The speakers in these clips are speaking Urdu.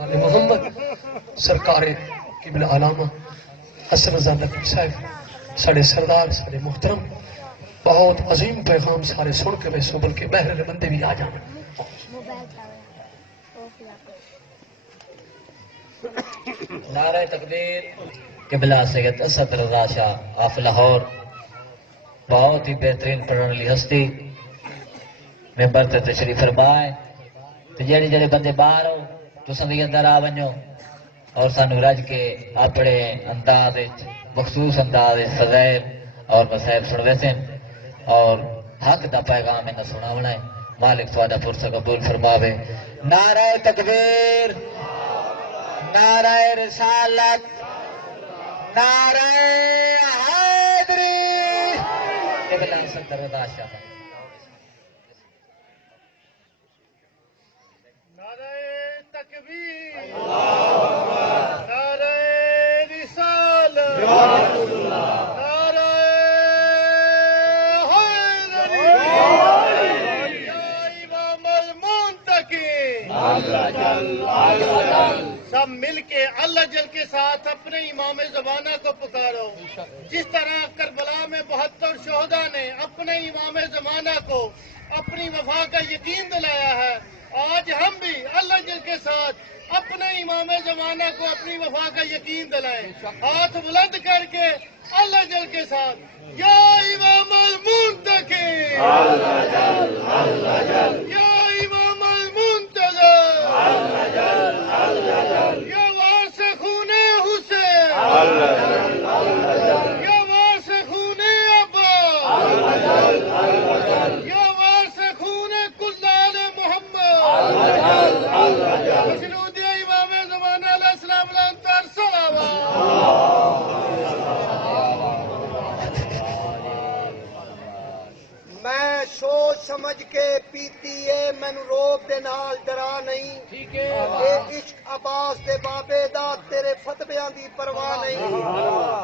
آل محمد سرکار قبلہ علامہ حسن رضا نقوی صاحب ساڑے سردار ساڑے محترم بہت عظیم پیغام سارے سن کے ویسو بلکہ بہرے بندے بھی آ جانا. نعرہ تکبیر. قبلہ سید اسد رضا شاہ آف لاہور بہت ہی بہترین پڑھنے والی ہستی ممبر تے تشریف فرمائے. جڑے جڑے بندے باہر ہو تساں بھی اندر آ ونجو اور سانو رج کے اپنے انداز مخصوص انداز فضائل اور مسائب سنوے سن اور حق دا پیغام انہیں سناونا ہے. مالک تھوڑا فرصہ قبول فرماوے. نعرہ تکبیر، نعرہ رسالت، نعرہ حیدری. قبلہ صدر رضا شاہ. نعرہ تکبیر، نعرہ رسالت، نعرہ حیدری، یا امام المنتقی. سب مل کے اللہ جل کے ساتھ اپنے امام زمانہ کو پکارو. جس طرح کربلا میں 72 شہداء نے اپنے امام زمانہ کو اپنی وفا کا یقین دلایا ہے، آج ہم بھی اللہ جل کے ساتھ اپنے امام زمانہ کو اپنی وفا کا یقین دلائیں. ہاتھ بلند کر کے اللہ جل کے ساتھ یا امام المنتقی، یا امام المنتظر، یا وارث حسین، یا وارث عباس، یا وارث کلال محمد. مشرود امام زمانہ علیہ السلام الانتر صلوات. میں سوچ سمجھ کے پیتی ہے مینو روب دے نال ڈرا نہیں. اے عشق عباس دے بابے دا تیرے فتویاں دی پرواہ نہیں.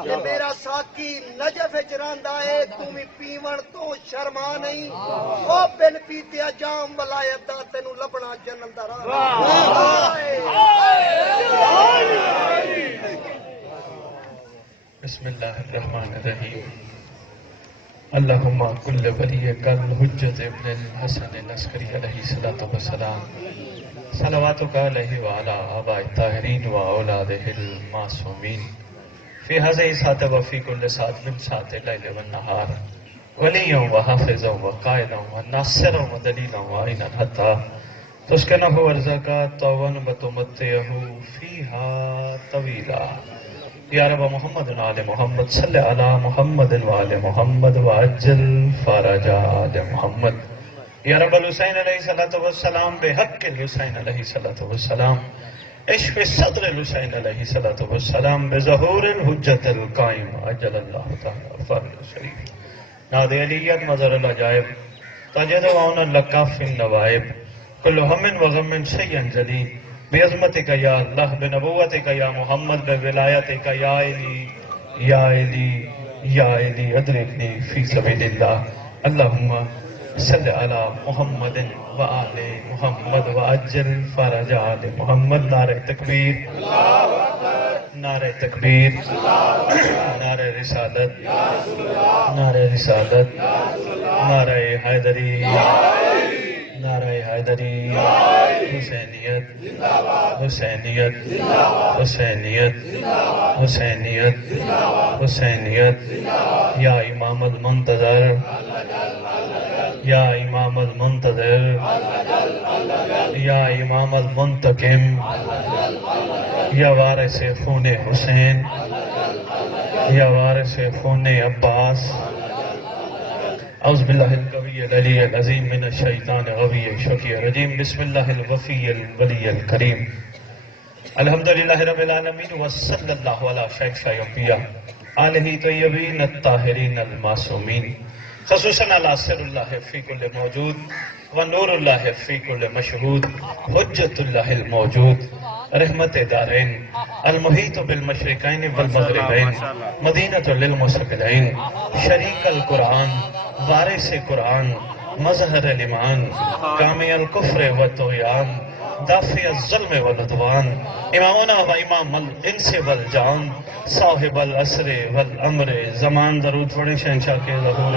تے میرا ساکی نجف وچ رہندا ہے تو بھی پیون تو شرما نہیں. او بن پیتیا جام ولایت دا تینو لبنا جنت دا راہ. بسم اللہ الرحمن الرحیم. اللہم کل ولی کل حجت ابن الحسن العسکری علیہ الصلوۃ والسلام صلواتک علیہ وعلی آباء الطاہرین و اولادہ المعصومین فی ہذہ ساعۃ و فی کل ساعۃ من ساعات اللیل والنہار ولیا و حافظا و قائلا و ناصرا و دلیلا و عینا حتی تسکنہ ارزقا طوعا و تمتعہ فیہا طویلا. یا رب محمد آل محمد صلی علی محمد وآل محمد وعجل فرج آل محمد. یا رب الحسین علیہ السلام بحق الحسین علیہ السلام عشق صدر الحسین علیہ السلام بظہور الحجت القائم عجل اللہ تعالی فرج شریف. ناد علیت مظہر العجائب تجد وعون لکاف النوائب کل ہم و غم شیئن جلیل بعظمتک یا اللہ بنبوتک یا محمد بولایتک یا علی یا علی یا علی ادرکنی فی سبیل اللہ. اللہم صلی علی محمد و آل محمد وعجل فرج آل محمد. نعرہ تکبیر، نعرہ تکبیر، نعرہ رسالت، نعرہ رسالت، نعرہ حیدری، نعرہ حیدری. حسینیت، حسینیت، حسینیت، حسینیت، حسینیت. یا امام المنتظر، یا امام المنتظر، یا امام المنتقم، یا وارث خون حسین، یا وارث خون عباس. اعوذ باللہ القوی العلی العظیم من الشیطان الغوی الشقی الرجیم. بسم اللہ الوفی الولی الکریم. الحمدللہ رب العالمین وصلی اللہ علی شیخ انبیاء آلہ طیبین الطاہرین المعصومین خصوصاً علی سر اللہ فی کل موجود و نور اللہ فی کل مشہود حجت اللہ الموجود رحمت دارین المحیط بالمشرقین والمغربین مدینۃ للمستقبلین شریک القرآن وارث قرآن مظہر الایمان کامی الکفر و طغیان دافع الظلم والعدوان امامنا و امام الانس والجان صاحب العصر والامر زمان درود پڑھیں شہنشاہ کے ظہور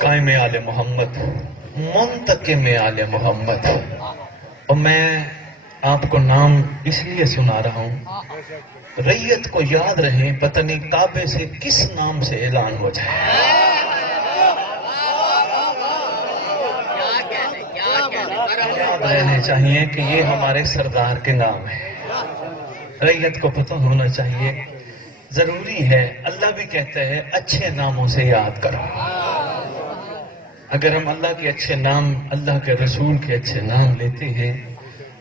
قائم آل محمد منتقم آل محمد. اور میں آپ کو نام اس لیے سنا رہا ہوں ریت کو یاد رہیں پتہ نہیں کعبے سے کس نام سے اعلان ہو جائے. یاد رہنے چاہیے کہ یہ ہمارے سردار کے نام ہے. ریت کو پتہ ہونا چاہیے. ضروری ہے اللہ بھی کہتا ہے اچھے ناموں سے یاد کرو. اگر ہم اللہ کے اچھے نام اللہ کے رسول کے اچھے نام لیتے ہیں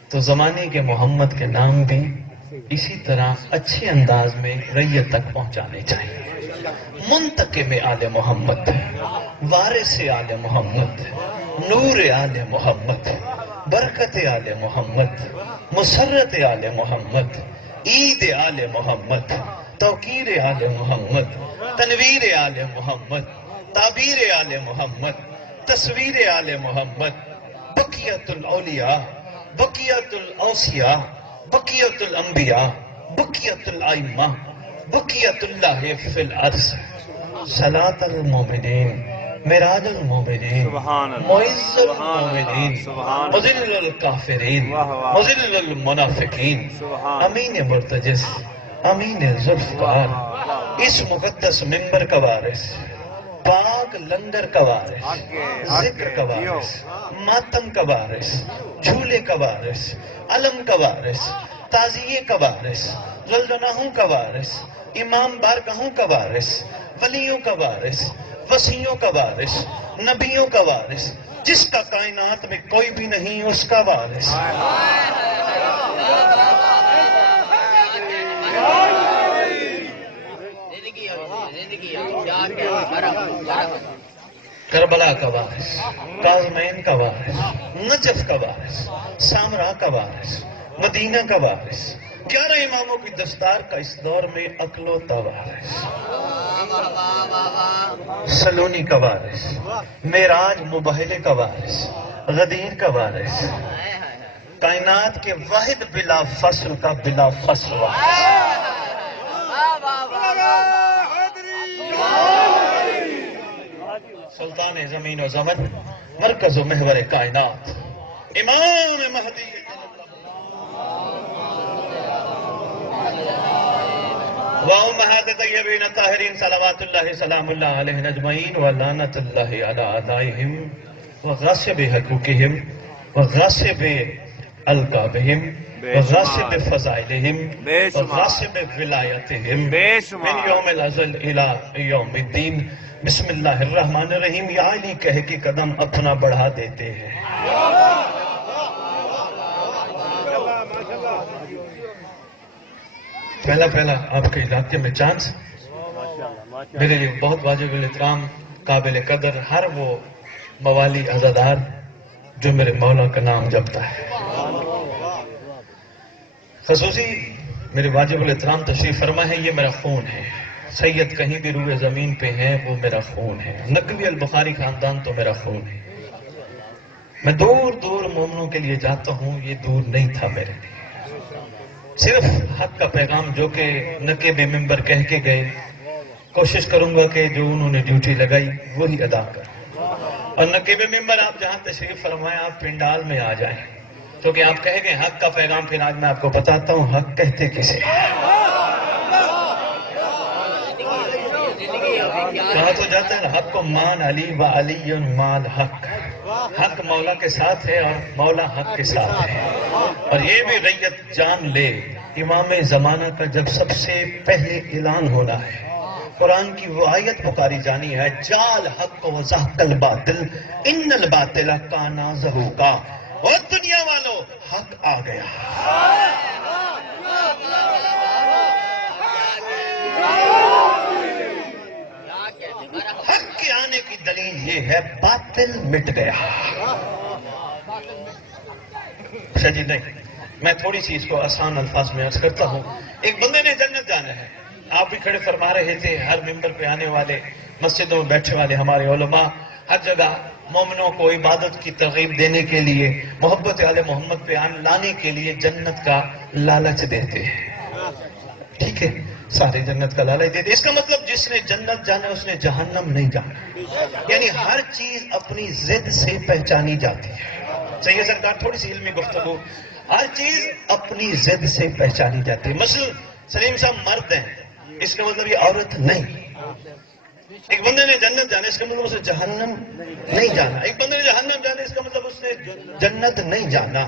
تو زمانے کے محمد کے نام بھی اسی طرح اچھے انداز میں ریت تک پہنچانے چاہیے. منتقم آل محمد، وارث آل محمد، نور آل محمد، برکت آل محمد، مسرت آل محمد، عید آل محمد، توقیر آل محمد، تنویر آل محمد، تعبیر آل محمد، تصویر آل محمد، بقیت الاولیاء، بقیت الاوصیاء، بقیت الانبیاء، بقیت الائمہ، بقیت اللہ فی الارض، صلاة المومنین، معراج المومنین، معز المومنین، مذل الکافرین، مذل المنافقین، امین مرتجس، امین ذوالفقار، اس مقدس منبر کا وارث، پاک لنگر کا وارث، ذکر کا وارث، ماتم کا وارث، جھولے کا وارث، علم کا وارث، تعزیے کا وارث، ذوالجناحوں کا وارث، امام بارگاہوں کا وارث، ولیوں کا وارث، وسیعوں کا وارث، نبیوں کا وارث، جس کا کائنات میں کوئی بھی نہیں اس کا وارث. کربلا کا وارث، کاظمین کا وارث، نجف کا وارث، سامرا کا وارث، مدینہ کا وارث، 11 اماموں کی دستار کا اس دور میں اکلوتا وارث، سلونی کا وارث، معراج مبہلے کا وارث، غدیر کا وارث، کائنات کے واحد بلا فصل کا بلا فصل وارث. سلطان زمین و زمن، مرکز و محور کائنات، امام مہدی وامہات طیبین طاہرین صلوات اللہ سلام اللہ علیہ اجمعین ولعنت اللہ علی اعدائہم وغاصب حقوقہم وغاصب القابہم وغاصب فضائلہم وغاصب ولایتہم من یوم الازل الى یوم الدین. بسم اللہ الرحمن الرحیم. یا علی کہہ کے قدم اپنا بڑھا دیتے ہیں. پہلا آپ کے علاقے میں چانس میرے لیے بہت واجب الاحترام، قابل قدر ہر وہ موالی عزادار جو میرے مولا کا نام جپتا ہے. خصوصی میرے واجب الاحترام تشریف فرما ہے. یہ میرا خون ہے. سید کہیں بھی روئے زمین پہ ہیں وہ میرا خون ہے. نقوی البخاری خاندان تو میرا خون ہے. میں دور دور مومنوں کے لیے جاتا ہوں، یہ دور نہیں تھا میرے لیے. صرف حق کا پیغام جو کہ نقیب ممبر کہہ کے گئے، کوشش کروں گا کہ جو انہوں نے ڈیوٹی لگائی وہی ادا کروں. اور نقیب ممبر آپ جہاں تشریف فرمائیں آپ پنڈال میں آ جائیں، کیونکہ آپ کہہ گئے حق کا پیغام. پھر آج میں آپ کو بتاتا ہوں حق کہتے کسے. کہا تو جاتا ہے حق کو مان علی و علی مال حق. حق مولا کے ساتھ ہے اور مولا حق کے ساتھ ہے. اور یہ بھی ریت جان لے امام زمانہ کا جب سب سے پہلے اعلان ہونا ہے. قرآن کی وہ آیت پکاری جانی ہے، جال حق و زحق الباطل ان الباطل کان زہوقا. اور دنیا والوں حق آ گیا. حق کے آنے کی دلیل یہ ہے باطل مٹ گیا. اچھا جی نہیں، میں تھوڑی سی اس کو آسان الفاظ میں عرض کرتا ہوں. ایک بندے نے جنت جانا ہے. آپ بھی کھڑے فرما رہے تھے، ہر ممبر پہ آنے والے، مسجدوں میں بیٹھے والے ہمارے علماء ہر جگہ مومنوں کو عبادت کی ترغیب دینے کے لیے، محبت آل محمد پہ لانے کے لیے جنت کا لالچ دیتے ہیں. ٹھیک ہے، سارے جنت کا لالچ دیتے. اس کا مطلب جس نے جنت جانا اس نے جہنم نہیں جانا. یعنی ہر چیز اپنی ضد سے پہچانی جاتی ہے. صحیح ہے سرکار؟ تھوڑی سی علمی گفتگو. ہر چیز اپنی ضد سے پہچانی جاتی ہے. مثلا سلیم صاحب مرد ہیں، اس کا مطلب یہ عورت نہیں. ایک بندے نے جنت جانا، اس کا مطلب اسے جہنم نہیں جانا. ایک بندے نے جہنم جانا، اس کا مطلب اس نے جنت نہیں جانا.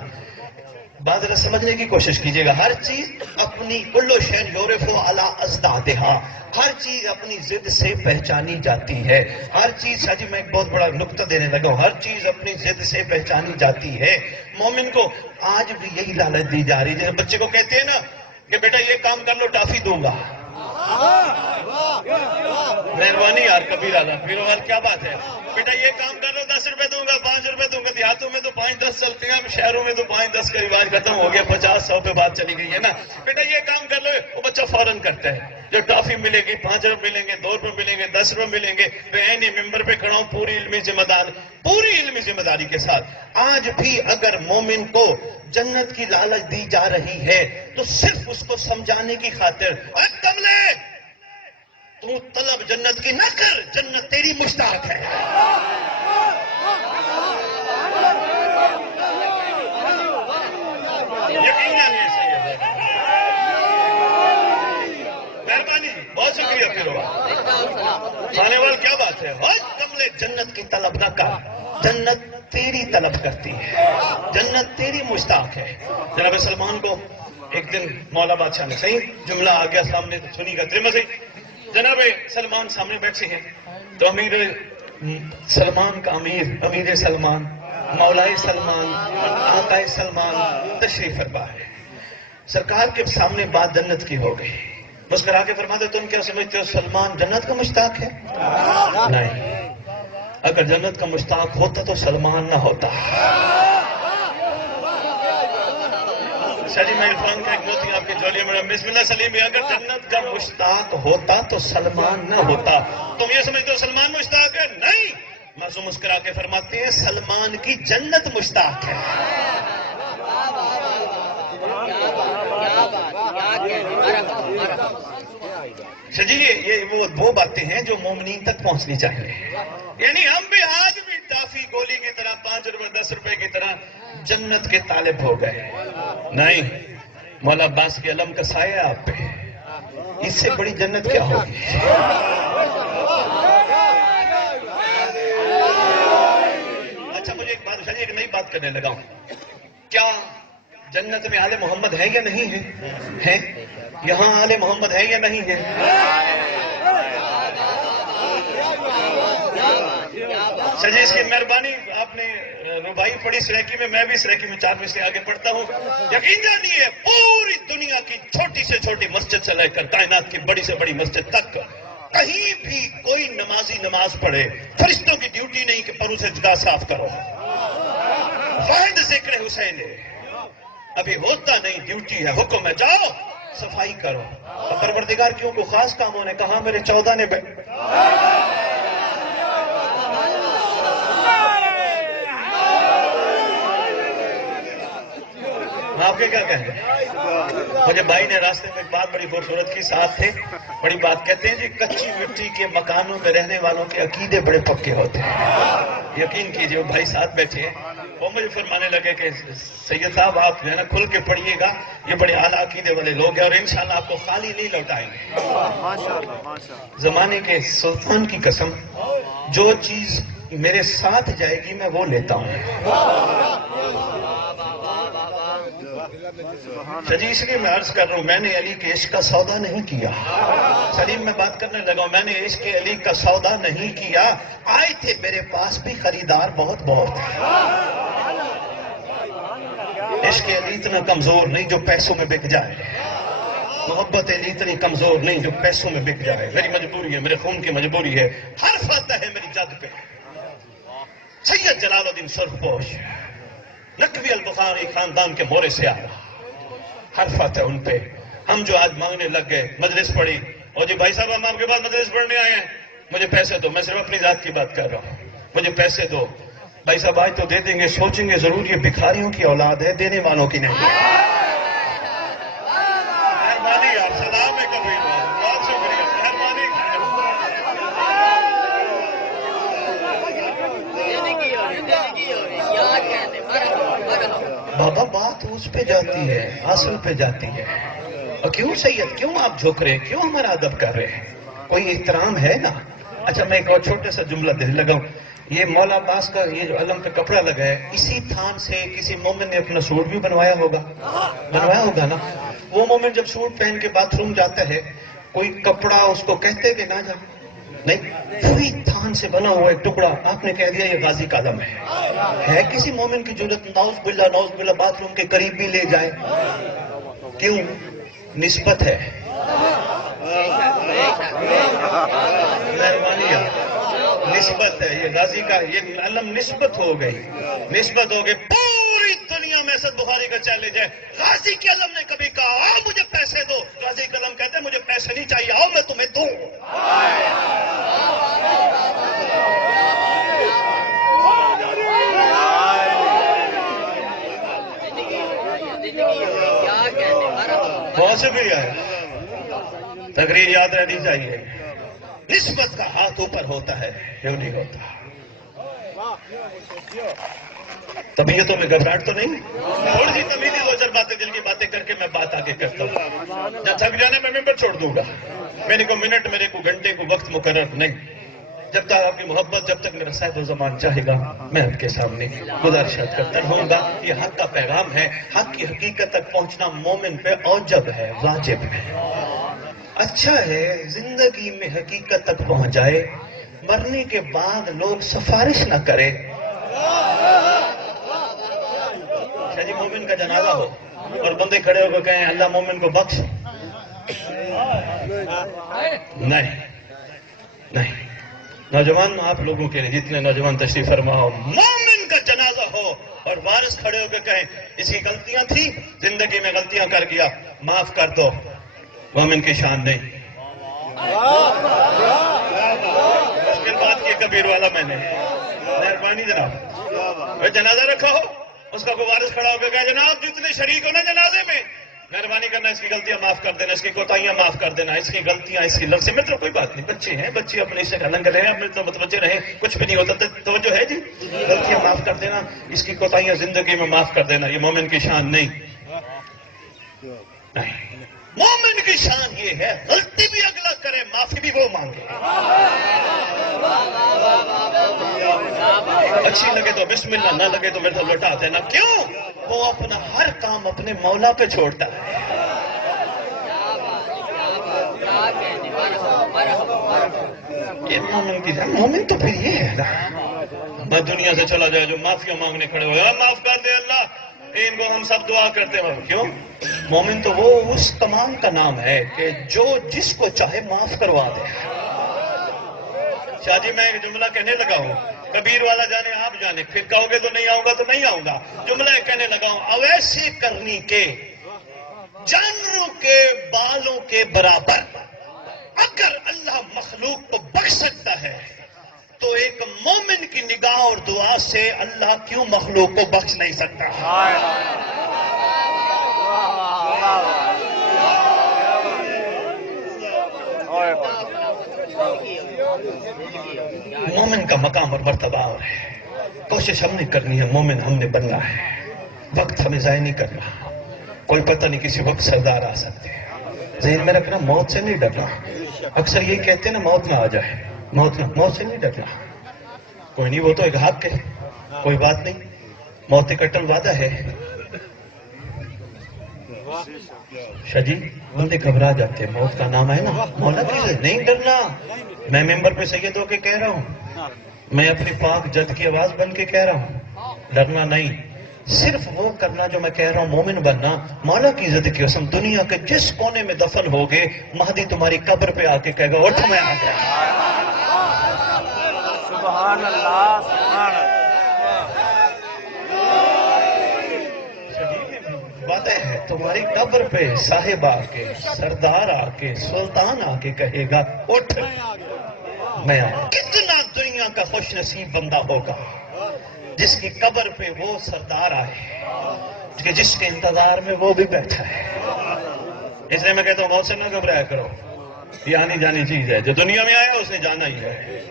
بات ذرا سمجھنے کی کوشش کیجیے گا. ہر چیز اپنی کلو شین یورفو علی ازدادہا، ہر چیز اپنی ضد سے پہچانی جاتی ہے. ہر چیز، حاجی میں ایک بہت بڑا نقطہ دینے لگا ہوں، ہر چیز اپنی ضد سے پہچانی جاتی ہے. مومن کو آج بھی یہی لالچ دی جا رہی ہے. جیسے بچے کو کہتے ہیں نا کہ بیٹا یہ کام کر لو ٹافی دوں گا. مہربانی یار کبیر آدھا پیروار کیا بات ہے. بیٹا یہ کام کر لو 10 روپے دوں گا، 5 روپے دوں گا. دیہاتوں میں تو 5-10 چلتے ہیں، شہروں میں تو 5-10 کا رواج ختم ہو گیا، 50-100 پہ بات چلی گئی ہے نا. بیٹا یہ کام کر لو، وہ بچہ فوراً کرتا ہے. جو ٹافی ملے گی 5 روپے ملیں گے، 2 روپے ملیں گے، 10 روپے ملیں گے. میں نہیں ممبر پہ کھڑا ہوں پوری علمی ذمہ داری کے ساتھ. آج بھی اگر مومن کو جنت کی لالچ دی جا رہی ہے تو صرف اس کو سمجھانے کی خاطر، اے کملے تو طلب جنت کی نہ کر، جنت تیری مشتاق ہے. یقیناً یہ صحیح ہے. مہربانی، بہت شکریہ پیروار. کھانے وال کیا بات ہے. اور کملے جنت کی طلب نہ کر، جنت تیری طلب کرتی ہے، جنت تیری مشتاق ہے. جناب سلمان کو ایک دن مولا بادشاہ نے، صحیح جملہ آ گیا سامنے تو سنی گا ترمہ سے، جناب سلمان سامنے بیٹھے ہیں تو امیر سلمان کا امیر سلمان، مولائے سلمان، آقائے سلمان تشریف فرما ہے. سرکار کے سامنے بات جنت کی ہو گئی. مسکرا کے فرماتے تم کیا سمجھتے ہو سلمان جنت کا مشتاق ہے؟ نہیں. اگر جنت کا مشتاق ہوتا تو سلمان نہ ہوتا. سلیم عرفان کا ایک موتی آپ کے جولیے میں، بسم اللہ سلیم، اگر جنت کا مشتاق ہوتا تو سلمان نہ ہوتا. تم یہ سمجھتے ہو سلمان مشتاق ہے؟ نہیں. معصوم مسکرا کے فرماتے ہیں سلمان کی جنت مشتاق ہے. جی یہ وہ باتیں ہیں جو مومنین تک پہنچنی چاہیے. یعنی ہم بھی آج بھی ٹافی گولی کی طرح 5 روپے 10 روپے کی طرح جنت کے طالب ہو گئے. نہیں، مولا عباس کے علم کا سایہ آپ پہ، اس سے بڑی جنت کیا ہوگی. اچھا مجھے ایک بات ایک نئی بات کرنے لگا ہوں. کیا جنت میں آل محمد ہے یا نہیں ہے؟ یہاں آل محمد ہے یا نہیں ہے؟ سجی اس کی مہربانی، آپ نے ربائی پڑھی سریکی میں بھی سریکی میں 4 مصرے آگے پڑھتا ہوں. یقین جانیے پوری دنیا کی چھوٹی سے چھوٹی مسجد سے لے کر کائنات کی بڑی سے بڑی مسجد تک کہیں بھی کوئی نمازی نماز پڑھے، فرشتوں کی ڈیوٹی نہیں کہ پروں سے جگہ صاف کرو. واحد ذکر حسین ہے، ابھی ہوتا نہیں، ڈیوٹی ہے، حکم ہے جاؤ صفائی کرو. پروردگار کیوں کو خاص کاموں نے کہا میرے 14 نے آپ کے کیا کہیں گے. مجھے بھائی نے راستے میں ایک بات بڑی خوبصورت کی، ساتھ تھے، بڑی بات کہتے ہیں جی کچی مٹی کے مکانوں میں رہنے والوں کے عقیدے بڑے پکے ہوتے ہیں. یقین کیجئے وہ بھائی ساتھ بیٹھے ہیں، وہ مجھے فرمانے لگے کہ سید صاحب آپ جو ہے نا کھل کے پڑھیے گا، یہ بڑے اعلیٰ عقیدے والے لوگ ہیں اور انشاءاللہ آپ کو خالی نہیں لوٹائیں گے. زمانے کے سلطان کی قسم، جو چیز میرے ساتھ جائے گی میں وہ لیتا ہوں. جی اس لیے میں عرض کر رہا ہوں میں نے علی کے عشق کا سودا نہیں کیا. سلیم میں بات کرنے لگا، میں نے عشق علی کا سودا نہیں کیا. آئے تھے میرے پاس بھی خریدار بہت. عشق علی اتنا کمزور نہیں جو پیسوں میں بک جائے، محبت علی اتنی کمزور نہیں جو پیسوں میں بک جائے. میری مجبوری ہے، میرے خون کی مجبوری ہے. حرف آتا ہے میری جد پہ، سید جلال الدین سرخپوش نقوی البخاری خاندان کے مورے سے آ رہا، حرف آتا ہے ان پہ. ہم جو آج مانگنے لگ گئے، مجلس پڑھی اور جی بھائی صاحب ہم آپ کے پاس مجلس پڑھنے آئے ہیں، مجھے پیسے دو. میں صرف اپنی ذات کی بات کر رہا ہوں. مجھے پیسے دو. بھائی صاحب آج تو دے دیں گے، سوچیں گے ضرور یہ بھکاریوں کی اولاد ہے، دینے والوں کی نہیں. مہربانی یار، سلام ہے کبھی، بہت شکریہ، مہربانی. بابا بات اس پہ جاتی ہے، اصل پہ جاتی ہے. اور کیوں سید، کیوں آپ جھک رہے ہیں، کیوں ہمارا ادب کر رہے ہیں؟ کوئی احترام ہے نا. اچھا میں ایک اور چھوٹا سا جملہ دے لگا ہوں. یہ مولا عباس کا یہ جو علم پہ کپڑا لگا ہے، اسی تھان سے کسی مومن نے اپنا سوٹ بھی بنوایا ہوگا نا. وہ مومن جب سوٹ پہن کے باتھ روم جاتا ہے، کوئی کپڑا اس کو کہتے کہ نہ جا نہیں، وہی تھان سے بنا ہوا ایک ٹکڑا آپ نے کہہ دیا یہ غازی کا علم ہے کسی مومن کی ضرورت نعوذ باللہ باتھ روم کے قریب بھی لے جائے؟ کیوں؟ نسبت ہے. مہربانی ہے، نسبت ہے. یہ غازی کا یہ علم نسبت ہو گئی. پوری دنیا میں اسد بخاری کا چیلنج ہے. غازی کے علم نے کبھی کہا آؤ مجھے پیسے دو؟ غازی کا علم کہتے ہیں مجھے پیسے نہیں چاہیے، آؤ میں تمہیں دوں. بہت شکریہ ہے. تقریر یاد رہنی چاہیے. نسبت کا ہاتھ اوپر ہوتا ہے، کیوں نہیں ہوتا؟ طبیعتوں میں گھبراہٹ تو نہیں؟ تھوڑی سی تمیزی دو چار باتیں دل کی باتیں کر کے میں بات آگے کرتا ہوں. جب تھک جانے میں ممبر چھوڑ دوں گا. میرے کو منٹ، میرے کو گھنٹے کو وقت مقرر نہیں. جب تک آپ کی محبت، جب تک میرا صاحب الزمان چاہے گا میں آپ کے سامنے گزارشات کرتا رہوں گا. یہ حق کا پیغام ہے. حق کی حقیقت تک پہنچنا مومن پہ اوجب ہے، واجب ہے. اچھا ہے زندگی میں حقیقت تک پہنچ جائے، مرنے کے بعد لوگ سفارش نہ کرے. جی مومن کا جنازہ ہو اور بندے کھڑے ہو کر کہیں اللہ مومن کو بخش، نہیں. نوجوان آپ لوگوں کے لیے، جتنے نوجوان تشریف فرما ہو، مومن کا جنازہ ہو اور وارث کھڑے ہو کے کہیں اس کی غلطیاں تھی، زندگی میں غلطیاں کر گیا، معاف کر دو. مومن کی شان نہیں. مشکل بات کی کبیر والا میں نے. مہربانی جناب، جنازہ رکھا ہو، اس کا کوئی وارث کھڑا ہو کے کہا جناب جتنے شریک ہو نا جنازے میں، مہربانی کرنا اس کی غلطیاں معاف کر دینا، اس کی کوتاہیاں معاف کر دینا، اس کی غلطیاں، اس کی لفظ مطلب کوئی بات نہیں. بچے ہیں، بچے اپنے سے لنگ رہے ہیں، اپنے تو متوجہ رہے، کچھ بھی نہیں ہوتا. توجہ ہے جی، غلطیاں معاف کر دینا، اس کی کوتاہیاں زندگی میں معاف کر دینا. یہ مومن کی شان نہیں. مومن کی شان یہ ہے غلطی بھی اگلا کرے، معافی بھی وہ مانگے. اچھی لگے تو بسم اللہ، نہ لگے تو میرے تو لوٹا دینا. کیوں؟ وہ اپنا ہر کام اپنے مولا پہ چھوڑتا ہے. یہ مومن کی جان. مومن تو پھر یہ ہے نا، میں دنیا سے چلا جائے جو معافیاں مانگنے کھڑے ہوئے، معاف کر دے اللہ، ان کو ہم سب دعا کرتے ہیں. کیوں؟ مومن تو وہ اس تمام کا نام ہے کہ جو جس کو چاہے معاف کروا دے. شاہ جی میں ایک جملہ کہنے لگا ہوں، کبیر والا جانے آپ جانے، پھر کہو گے تو نہیں آؤں گا تو نہیں آؤں گا. جملہ کہنے لگا ہوں، اویسی کرنی کے جانوروں کے بالوں کے برابر اگر اللہ مخلوق کو بخش سکتا ہے تو ایک مومن کی نگاہ اور دعا سے اللہ کیوں مخلوق کو بخش نہیں سکتا؟ مومن کا مقام اور مرتبہ اور ہے. کوشش ہم نے کرنی ہے، مومن ہم نے بننا ہے. وقت ہمیں ضائع نہیں کرنا. کوئی پتہ نہیں کسی وقت سردار آ سکتے ہیں. ذہن میں رکھنا، موت سے نہیں ڈرنا. اکثر یہ کہتے ہیں نا موت نہ آ جائے، موت سے نہیں ڈرنا. کوئی نہیں، وہ تو ایک حق ہے، کوئی بات نہیں. موت ایک اٹل وعدہ ہے. شاہ جی بندے گھبرا جاتے ہیں، موت کا نام ہے نا، مولا کی نہیں ڈرنا. میں ممبر پہ سید ہو کے کہہ رہا ہوں، میں اپنی پاک جد کی آواز بن کے کہہ رہا ہوں، ڈرنا نہیں. صرف وہ کرنا جو میں کہہ رہا ہوں، مومن بننا. مولا کی عزت کی قسم دنیا کے جس کونے میں دفن ہوگے، مہدی تمہاری قبر پہ آ کے کہے گا اٹھ میں آ گیا. سبحان اللہ، سبحان اللہ. وعدہ ہے تمہاری قبر پہ صاحب آ کے، سردار آ کے، سلطان آ کے کہے گا اٹھ میں آ. کتنا دنیا کا خوش نصیب بندہ ہوگا جس کی قبر پہ وہ سردار آئے، جس کے انتظار میں وہ بھی بیٹھا ہے۔ اس لیے میں کہتا ہوں موت سے نہ گھبرایا کرو، یہ آنی جانی چیز ہے، جو دنیا میں آیا اس نے جانا ہی ہے،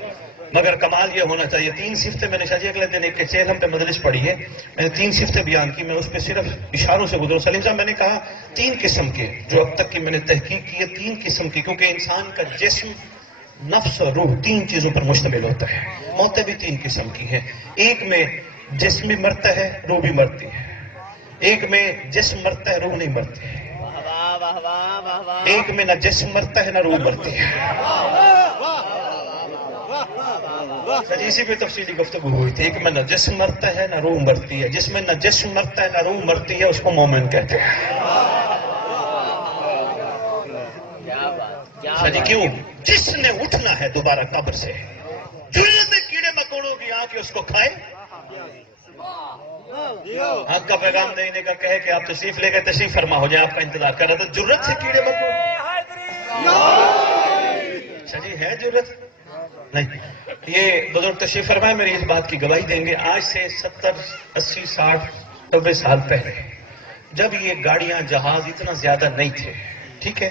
مگر کمال یہ ہونا چاہیے۔ 3 صفتیں میں نے شاہ جی اگلے دن ایک چیل ہم پہ مجلس پڑھی ہے، میں نے 3 صفتیں بیان کی، میں اس پہ صرف اشاروں سے گزروں۔ سلیم صاحب میں نے کہا 3 قسم کے، جو اب تک کی میں نے تحقیق کی ہے 3 قسم کی، کیونکہ انسان کا جسم، نفس اور روح 3 چیزوں پر مشتمل ہوتا ہے۔ موتیں بھی 3 قسم کی ہیں، ایک میں جسم بھی مرتا ہے، روح بھی مرتی ہے، ایک میں جسم مرتا ہے، روح نہیں مرتی، ایک میں نہ جسم مرتا ہے نہ روح مرتی ہے۔ اسی پہ تفصیلی گفتگو ہوئی تھی کہ میں نہ جسم مرتا ہے نہ روح مرتی ہے، جس میں نہ جسم مرتا ہے نہ روح مرتی ہے اس کو مومن کہتے ہیں۔ جی کیوں؟ جس نے اٹھنا ہے دوبارہ قبر سے، جرت کیڑے مکوڑوں کی آنکھ اس کو کھائے، حق کا پیغام دینے کا کہے کہ آپ تشریف لے گئے، تشریف فرما ہو جائے، آپ کا انتظار کر رہا تھا، جرت سے کیڑے مکوڑے جی ہے جرت نہیں۔ یہ بزرگ تشریف فرمائے میری اس بات کی گواہی دیں گے، آج سے 70 80 60 90 سال پہلے جب یہ گاڑیاں جہاز اتنا زیادہ نہیں تھے، ٹھیک ہے،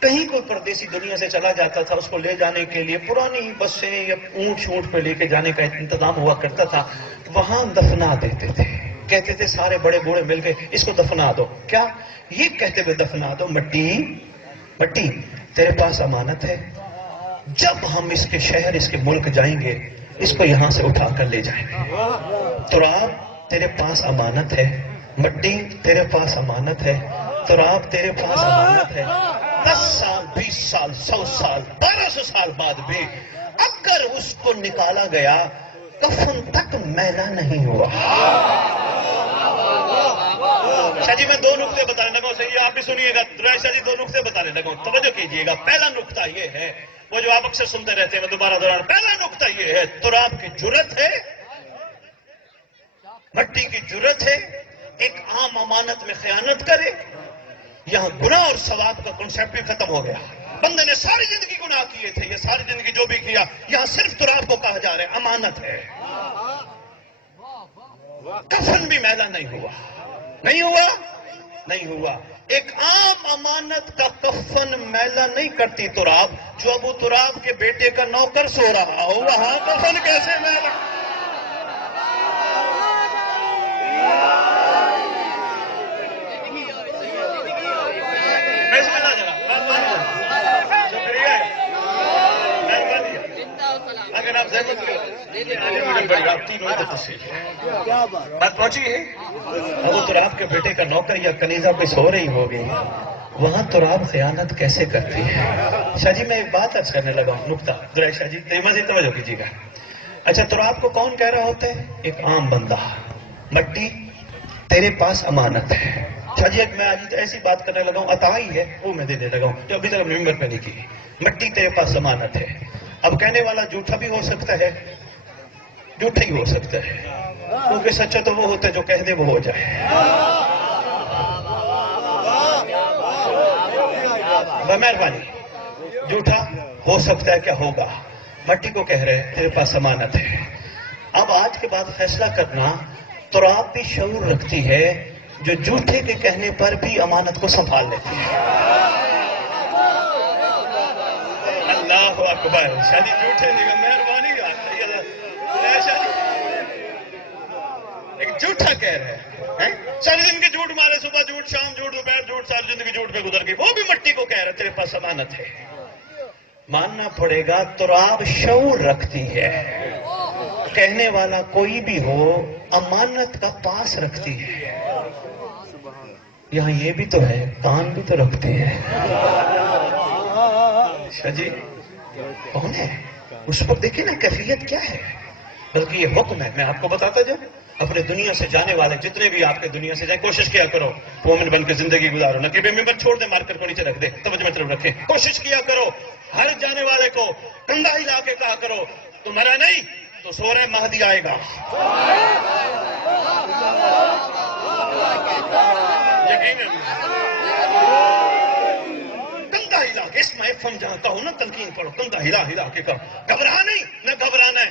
کہیں کوئی پردیسی دنیا سے چلا جاتا تھا، اس کو لے جانے کے لیے پرانی بسیں یا اونٹ شونٹ پہ لے کے جانے کا انتظام ہوا کرتا تھا، وہاں دفنا دیتے تھے، کہتے تھے سارے بڑے بوڑھے مل گئے اس کو دفنا دو، کیا یہ کہتے ہوئے دفنا دو، مٹی تیرے پاس امانت ہے، جب ہم اس کے شہر اس کے ملک جائیں گے اس کو یہاں سے اٹھا کر لے جائیں گے، تراب تیرے پاس امانت ہے، مٹی تیرے پاس امانت ہے، تراب تیرے پاس امانت ہے، 10 سال 20 سال 100 سال 1200 سال بعد بھی اگر اس کو نکالا گیا کفن تک میلا نہیں ہوا۔ شاہ جی میں 2 نقطے بتانے لگا ہوں، صحیح آپ بھی سنیے گا، شاہ جی 2 نقطے بتانے لگا ہوں، توجہ کیجیے گا۔ پہلا نقطہ یہ ہے، وہ جو آپ اکثر سنتے رہتے ہیں، میں دوبارہ دہرانا، پہلا نقطہ یہ ہے، تراب کی جرت ہے، مٹی کی جرت ہے، ایک عام امانت میں خیانت کرے، یہاں گناہ اور ثواب کا کنسیپٹ بھی ختم ہو گیا، بندے نے ساری زندگی گناہ کیے تھے، یہ ساری زندگی جو بھی کیا، یہاں صرف تراب کو کہا جا رہا ہے امانت ہے، کفن بھی میلا نہیں ہوا، نہیں ہوا، ایک عام امانت کا کفن میلا نہیں کرتی تراب، جو ابو تراب کے بیٹے کا نوکر سو رہا ہو وہاں کفن کیسے میلا؟ اگر آپ زحمت بات پہنچی ہے، ابو تراب کے بیٹے کا نوکر یا کنیزہ پہ سو رہی ہوگی، وہاں تراب خیانت کیسے کرتی ہے؟ شاہ جی میں ایک بات عرض کرنے لگا ہوں، نقطہ ذرا شاہ جی مزید توجہ کیجیے گا۔ اچھا تراب کو کون کہہ رہا ہوتا ہے؟ ایک عام بندہ، مٹی تیرے پاس امانت ہے۔ شاہ جی میں آج ایسی بات کرنے لگا ہوں، عطا ہی ہے وہ میں دینے لگا ہوں جو ابھی تک ممبر پہ نہیں کی، مٹی تیرے پاس امانت ہے۔ اب کہنے والا جھوٹا بھی ہو سکتا ہے، جھوٹا ہی ہو سکتا ہے، کیونکہ سچا تو وہ ہوتا ہے جو کہہ دے وہ ہو جائے۔ مہربانی، جھوٹا ہو سکتا ہے، کیا ہوگا؟ مٹی کو کہہ رہے ہیں تیرے پاس امانت ہے۔ اب آج کے بعد فیصلہ کرنا، تراب بھی شعور رکھتی ہے جو جھوٹے کے کہنے پر بھی امانت کو سنبھال لیتی ہے۔ اللہ اکبر، شادی جھوٹے نہیں، مہربانی ایک جھوٹا کہہ رہے ہیں، ساری زندگی جھوٹ مارے، صبح جھوٹ، شام جھوٹ، دوپہر جھوٹ، ساری زندگی جھوٹ پہ گزر گئی، وہ بھی مٹی کو کہہ رہے تیرے پاس امانت ہے۔ ماننا پڑے گا تراب شعور رکھتی ہے، کہنے والا کوئی بھی ہو امانت کا پاس رکھتی ہے۔ یہاں یہ بھی تو ہے، کان بھی تو رکھتے ہیں۔ شاہ جی کون ہے اس وقت؟ دیکھیں نا کیفیت کیا ہے، بلکہ یہ حکم ہے۔ میں آپ کو بتاتا جب اپنے دنیا سے جانے والے جتنے بھی آپ کے دنیا سے جائیں، کوشش کیا کرو مومن بن کے زندگی گزارو، نہ کہ بے ممبر چھوڑ دے، مارکر کو نیچے رکھ دے، توجہ مطلب رکھیں، کوشش کیا کرو ہر جانے والے کو کندھا ہلا کے کہا کرو تمہارا نہیں تو سورہ مہدی آئے گا۔ یقیناً کندھا ہلا کے، اس محفل جہاں کہو نا تلقین پڑھو، کندھا ہلا ہلا کے کہو، گھبرا نہیں، نہ گھبرانا ہے،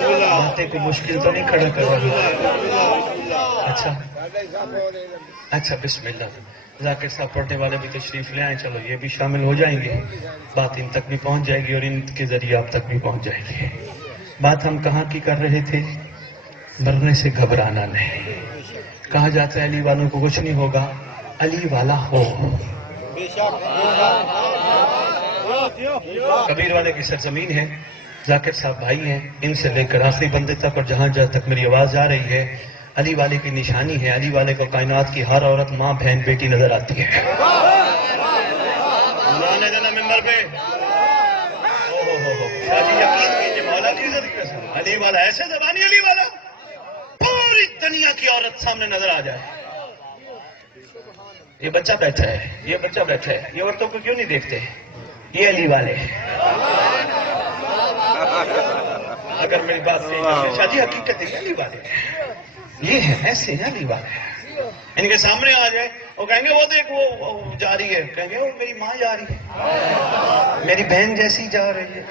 باتیں کوئی مشکل تو نہیں کھڑا کر رہا؟ اچھا بسم اللہ. ذاکر صاحب پڑھنے والے بھی تشریف لے آئیں. چلو یہ بھی شامل ہو جائیں گے. بات ان تک بھی پہنچ جائے گی اور ان کے ذریعے آپ تک بھی پہنچ جائے گی. بات ہم کہاں کی کر رہے تھے؟ مرنے سے گھبرانا نہیں. کہا جاتا ہے علی والوں کو کچھ نہیں ہوگا. علی والا ہو. کبیر والے کی سرزمین ہے. ذاکر صاحب بھائی ہیں. ان سے لے کر آخری بندے تک اور جہاں تک میری آواز جا رہی ہے علی والے کی نشانی ہے. علی والے کو کائنات کی ہر عورت ماں بہن بیٹی نظر آتی ہے. لانے دینا ممبر پہ. شاہ جی یقین کیجیے مولا کی عزت کے ساتھ علی والا ایسے زبانی علی والا پوری دنیا کی عورت سامنے نظر آ جائے. یہ بچہ بیٹھا ہے. یہ بچہ بیٹھا ہے. یہ عورتوں کو کیوں نہیں دیکھتے؟ یہ علی والے. اگر میری بات صحیح ہے شاہ جی حقیقت ہے علی والے. یہ ہے ایسے علی والے. ان کے سامنے آ جائے وہ کہیں گے وہ دیکھ وہ جا رہی ہے. کہیں گے وہ میری ماں جا رہی ہے. میری بہن جیسی جا رہی ہے.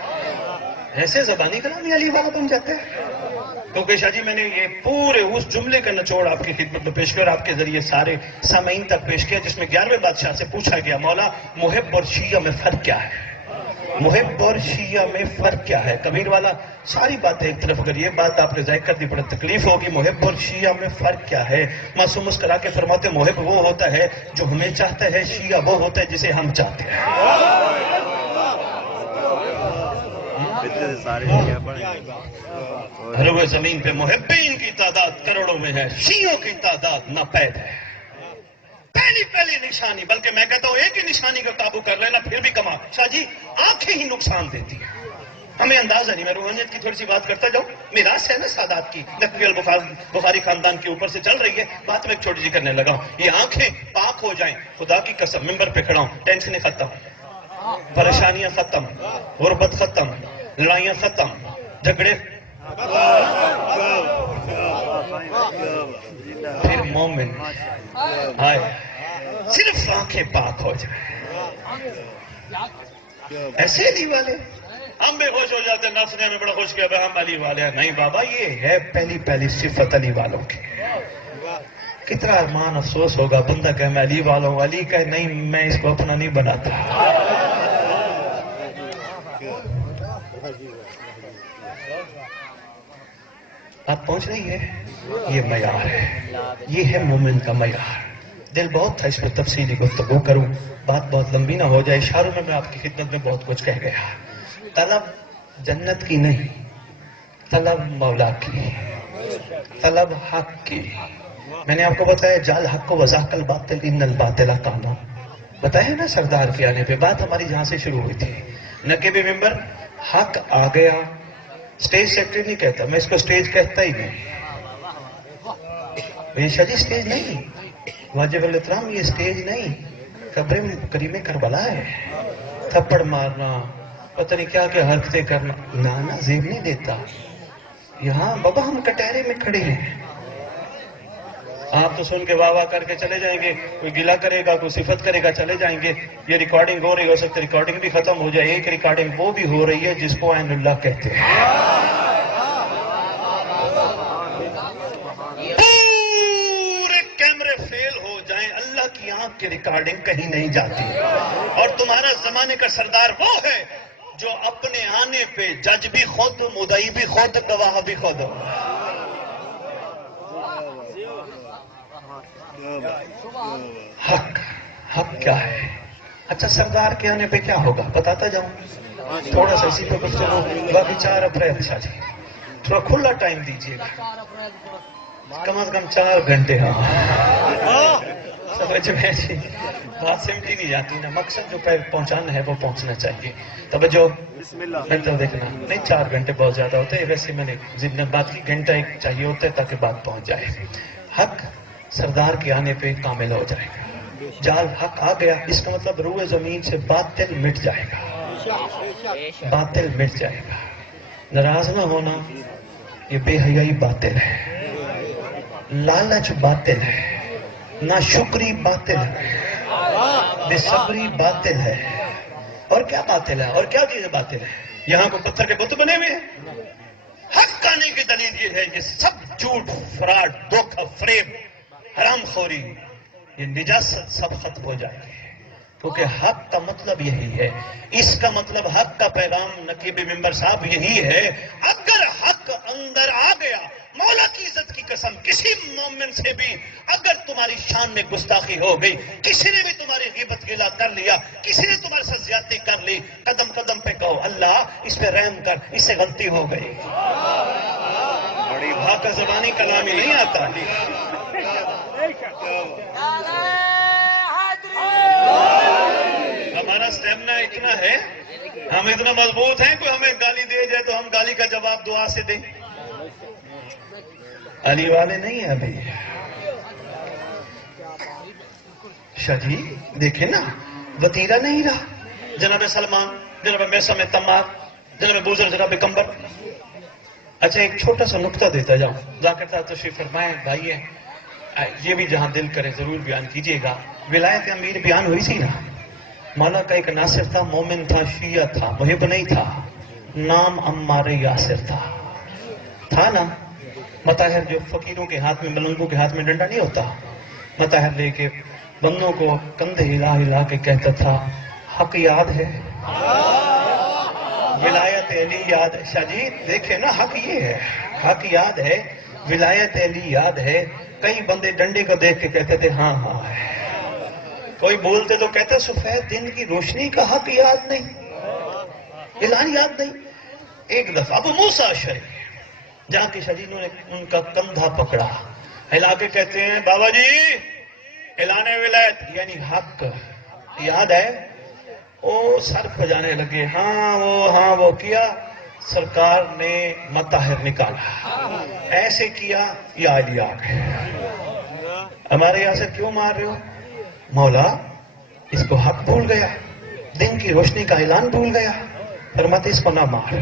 ایسے زبانی کلام علی والا بن جاتا ہے. کیونکہ شاہ جی میں نے یہ پورے اس جملے کا نچوڑ آپ کی خدمت میں پیش کیا اور آپ کے ذریعے سارے سامعین تک پیش کیا جس میں 11ویں بادشاہ سے پوچھا گیا مولا محب اور شیعہ میں فرق کیا ہے؟ محب اور شیعہ میں فرق کیا ہے؟ کبیر والا ساری باتیں ایک طرف. اگر یہ بات آپ نے ظاہر کر دی بڑا تکلیف ہوگی. محب اور شیعہ میں فرق کیا ہے؟ معصوم مسکرا کے فرماتے محب وہ ہوتا ہے جو ہمیں چاہتا ہے. شیعہ وہ ہوتا ہے جسے ہم چاہتے ہیں. روئے زمین پہ محبین کی تعداد کروڑوں میں ہے. شیعوں کی تعداد ناپید ہے. پہلی نشانی بلکہ میں کہتا ہوں ایک ہی نشانی کا قابو کر لینا پھر بھی کما. شاہ جی آنکھیں ہی نقصان دیتی ہیں. ہمیں اندازہ نہیں. میں روحانیت کی تھوڑی سی بات کرتا جاؤں. میراث ہے نا سادات کی نقوی البخاری خاندان کے اوپر سے چل رہی ہے. بات میں ایک چھوٹی سی کرنے لگا ہوں. یہ آنکھیں پاک ہو جائیں خدا کی قسم ممبر پہ کھڑا ہوں ٹینشنیں ختم پریشانیاں ختم غربت ختم لڑائیاں ختم جھگڑے پھر مومن آئے صرف آنکھیں پاک ہو جائیں. ایسے علی والے ہم بھی خوش ہو جاتے ہیں. نفس نے ہمیں بڑا خوش کیا ہم علی والے ہیں. نہیں بابا یہ ہے پہلی صفت علی والوں کی. کتنا ارمان افسوس ہوگا بندہ کہ میں علی والوں ہوں. علی کہ نہیں میں اس کو اپنا نہیں بناتا. آپ پہنچ رہی ہے. یہ معیار ہے. یہ ہے مومن کا معیار. دل بہت تھا اس پہ تفصیلی گفتگو کروں. بات بہت لمبی نہ ہو جائے. اشاروں میں آپ کی خدمت میں بہت کچھ کہہ گیا. طلب جنت کی نہیں طلب مولا کی طلب حق کی. میں نے آپ کو بتایا جال حق کو وضاحت الباطل ان الباطل کانا بتایا نا سردار کے آنے پہ. بات ہماری جہاں سے شروع ہوئی تھی. نقیب ممبر حق آ گیا. اسٹیج سیکٹری نہیں کہتا میں اس کو اسٹیج کہتا ہی نہیں. یہ شدید اسٹیج نہیں واجب الاحترام. یہ اسٹیج نہیں قبر کریم کربلا ہے. تھپڑ مارنا پتہ نہیں کیا کیا حرکتیں کرنا نانا زیب نہیں دیتا. یہاں بابا ہم کٹہرے میں کھڑے ہیں. آپ تو سن کے واہ واہ کر کے چلے جائیں گے. کوئی گلا کرے گا کوئی صفت کرے گا چلے جائیں گے. یہ ریکارڈنگ ہو رہی ہو سکتا ہے ریکارڈنگ بھی ختم ہو جائے. ایک ریکارڈنگ وہ بھی ہو رہی ہے جس کو عین اللہ کہتے ہیں. پورے کیمرے فیل ہو جائیں اللہ کی آنکھ کی ریکارڈنگ کہیں نہیں جاتی. اور تمہارا زمانے کا سردار وہ ہے جو اپنے آنے پہ جج بھی خود مدعی بھی خود گواہ بھی خود. حق کیا ہے؟ اچھا سردار کے آنے پہ کیا ہوگا بتاتا جاؤں تھوڑا سا اسی پہ کچھ چلو. باقی 4 اپریل شاہ جی تھوڑا کھلا ٹائم دیجیے گا. کم از کم 4 گھنٹے. ہاں سمجھ میں جی بات سمجھی نہیں جاتی نا. مقصد جو پہنچانا ہے وہ پہنچنا چاہیے. توجہ تو دیکھنا نہیں 4 گھنٹے بہت زیادہ ہوتے ہیں. ویسے میں نے بات کی گھنٹہ ایک چاہیے ہوتا ہے تاکہ بات پہنچ جائے. حق سردار کے آنے پہ کامل ہو جائے گا. جال حق آ گیا اس کا مطلب روئے زمین سے باطل مٹ جائے گا. باطل مٹ جائے گا. ناراض نہ ہونا یہ بے حیائی باطل ہے. لالچ باطل ہے. ناشکری باطل ہے. بے صبری باطل ہے. اور کیا باطل ہے اور کیا چیزیں باطل ہے؟ یہاں کو پتھر کے بت بنے ہوئے ہیں. حق آنے کی دلیل یہ ہے کہ سب جھوٹ، فراڈ، دھوکہ، فریب، حرام خوری، یہ نجاست سب ختم ہو جائے گی، کیونکہ حق کا مطلب یہی ہے۔ اس کا مطلب حق کا پیغام نقیب ممبر صاحب یہی ہے، اگر حق اندر آ گیا، مولا کی عزت کی قسم، کسی مومن سے بھی اگر تمہاری شان میں گستاخی ہو گئی، کسی نے بھی تمہاری غیبت گلا کر لیا، کسی نے تمہارے ساتھ زیادتی کر لی، قدم قدم پہ کہو اللہ اس پہ رحم کر، اس سے غلطی ہو گئی۔ بڑی بھاکہ زبانی کلام ہی نہیں آتا۔ ہمارا اسٹیمنا اتنا ہے، ہم اتنا مضبوط ہیں، کوئی ہمیں گالی دے جائے تو ہم گالی کا جواب دعا سے دیں۔ علی والے نہیں ہیں ابھی۔ شاہ جی دیکھیں نا، وطیرہ نہیں رہا، جناب سلمان، جناب میسم تمار، جناب بوزر، جناب کمبر۔ اچھا ایک چھوٹا سا نقطہ دیتا جاؤں، ذاکر صاحب تشریف فرمائیں، بھائی ہیں، یہ بھی جہاں دل کرے ضرور بیان کیجئے گا۔ ولایت امیر بیان ہوئی سی نا، مولا کا ایک ناصر تھا، مومن تھا، شیعہ تھا، محب نہیں تھا، نام عمار یاسر تھا نا۔ مطاہر جو فقیروں کے ہاتھ میں، ملنگوں کے ہاتھ میں ڈنڈا نہیں ہوتا، مطاہر لے کے بندوں کو کندھے ہلا ہلا کے کہتا تھا حق یاد ہے، ولایت علی یاد ہے۔ شاہ جی دیکھیں نا، حق یہ ہے، حق یاد ہے، ولایت علی یاد ہے۔ کئی بندے ڈنڈے کو دیکھ کے کہتے تھے ہاں ہاں ہے، کوئی بولتے تو کہتے سفید دن کی روشنی کا حق یاد نہیں، اعلان یاد نہیں۔ ایک دفعہ ابو موسیٰ اشعری جہاں کے شجینوں نے ان کا کندھا پکڑا، ہلا کے کہتے ہیں بابا جی اعلان ولایت یعنی حق یاد ہے؟ او سر کھجانے لگے، ہاں وہ کیا، سرکار نے مطاہر نکالا، ایسے کیا، یا علی آ گئے۔ ہمارے یہاں سے کیوں مار رہے ہو؟ مولا اس کو حق بھول گیا، دن کی روشنی کا اعلان بھول گیا، فرماتے اس کو نہ مار،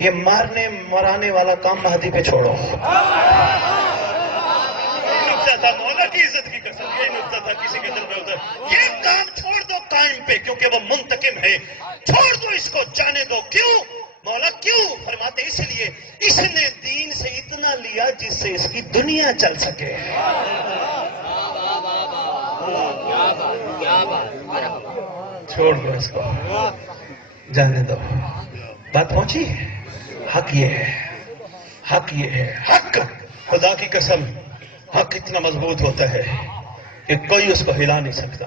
یہ مارنے مرانے والا کام مہدی پہ چھوڑو۔ نقطہ تھا، مولا کی عزت کی قسم، یہ نقطہ تھا کسی کے دل میں ادھر، یہ کام چھوڑ دو قائم پہ، کیونکہ وہ منتقم ہے، چھوڑ دو اس کو، جانے دو۔ کیوں مولا کیوں؟ فرماتے اس لیے اس نے دین سے اتنا لیا جس سے اس کی دنیا چل سکے۔ چھوڑ دو اس کو، جانے دو۔ بات پہنچی؟ حق یہ ہے، حق یہ ہے، حق خدا کی قسم، حق اتنا مضبوط ہوتا ہے کہ کوئی اس کو ہلا نہیں سکتا۔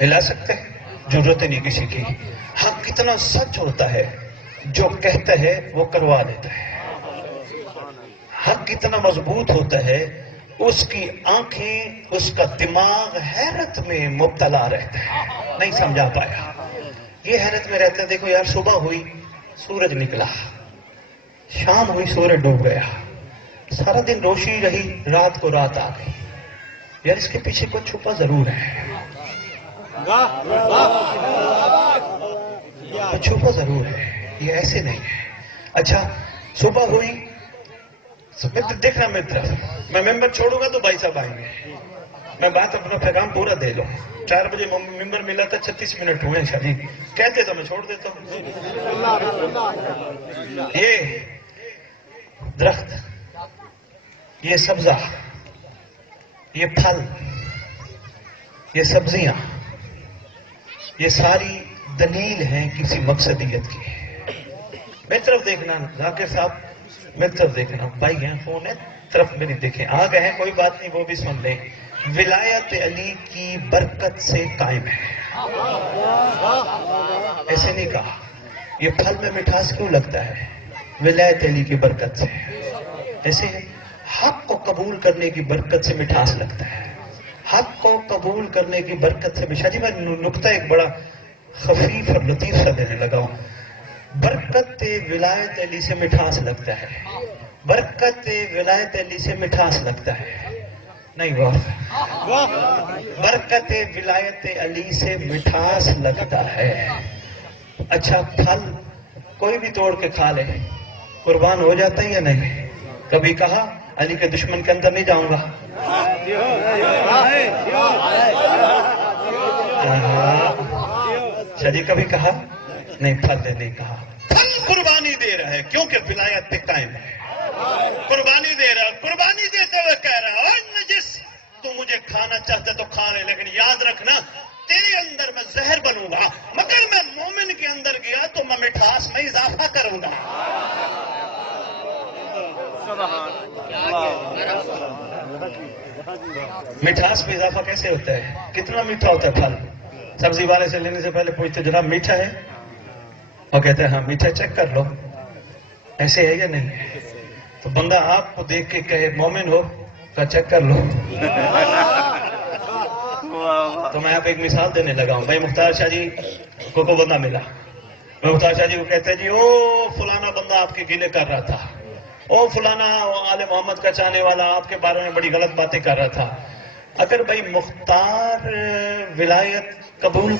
ہلا سکتے ضرورت نہیں کسی کی۔ حق کتنا سچ ہوتا ہے، جو کہتا ہے وہ کروا دیتا ہے۔ حق کتنا مضبوط ہوتا ہے، اس کی آنکھیں، اس کا دماغ حیرت میں مبتلا رہتا ہے، نہیں سمجھا پایا، یہ حیرت میں رہتا ہے۔ دیکھو یار، صبح ہوئی سورج نکلا، شام ہوئی سورج ڈوب گیا، سارا دن روشنی رہی، رات کو رات آ گئی، یار اس کے پیچھے کچھ چھپا ضرور ہے، کچھ چھپا ضرور ہے، یہ ایسے نہیں ہے۔ اچھا صبح ہوئی، دیکھنا میری طرف، میں ممبر چھوڑوں گا تو بھائی صاحب آئیں گے، میں بات اپنا پیغام پورا دے لوں۔ 4 بجے ممبر ملا تھا، 36 منٹ ہوئے شاہ جی، کہتے تو میں چھوڑ دیتا ہوں۔ یہ درخت، یہ سبزہ، یہ پھل، یہ سبزیاں، یہ ساری دلیل ہیں کسی مقصدیت کی۔ میری طرف دیکھنا ذاکر صاحب، میری طرف دیکھنا، بھائی ہیں، فون ہے، طرف میری دیکھیں، آ گئے ہیں، کوئی بات نہیں، وہ بھی سن لیں۔ ولایت علی کی برکت سے قائم ہے، ایسے نہیں کہا۔ یہ پھل میں مٹھاس کیوں لگتا ہے؟ ولایت علی کی برکت سے۔ ایسے حق کو قبول کرنے کی برکت سے مٹھاس لگتا ہے، حق کو قبول کرنے کی برکت سے۔ شاہ جی میں نقطہ ایک بڑا خفیف اور لطیف سا دینے لگا ہوں، برکت ولایت علی سے مٹھاس لگتا ہے، برکت ولایت علی سے مٹھاس لگتا ہے، نہیں واہ، برکت ولایت علی سے مٹھاس لگتا ہے۔ اچھا پھل کوئی بھی توڑ کے کھا لے، قربان ہو جاتا ہے یا نہیں؟ کبھی کہا علی کے دشمن کے اندر نہیں جاؤں گا؟ شاہ جی کبھی کہا نہیں؟ پھل نے نہیں کہا، پھل قربانی دے رہا ہے کیونکہ ولایت پہ قائم ہے. قربانی دے رہا ہے, قربانی دیتے ہوئے کہہ رہا ہے اور نجس تو مجھے کھانا چاہتے تو کھا لے, لیکن یاد رکھنا تیرے اندر میں زہر بنوں گا, مگر میں مومن کے اندر گیا تو میں مٹھاس میں اضافہ کروں گا. مٹھاس میں اضافہ کیسے ہوتا ہے؟ کتنا میٹھا ہوتا ہے پھل؟ سبزی والے سے لینے سے پہلے پوچھتے جناب میٹھا ہے, اور کہتے ہیں ہاں میٹھا, چیک کر لو ایسے ہے یا نہیں. تو بندہ آپ کو دیکھ کے کہے مومن ہو کا چیک کر لو. تو میں آپ ایک مثال دینے لگا ہوں. بھائی مختار شاہ جی کو بندہ ملا, میں مختار شاہ جی کو کہتے ہیں جی او فلانا بندہ آپ کے گلے کر رہا تھا, او فلانا آل محمد کا چاہنے والا آپ کے بارے میں بڑی غلط باتیں کر رہا تھا. اگر بھائی مختار ولایت قبول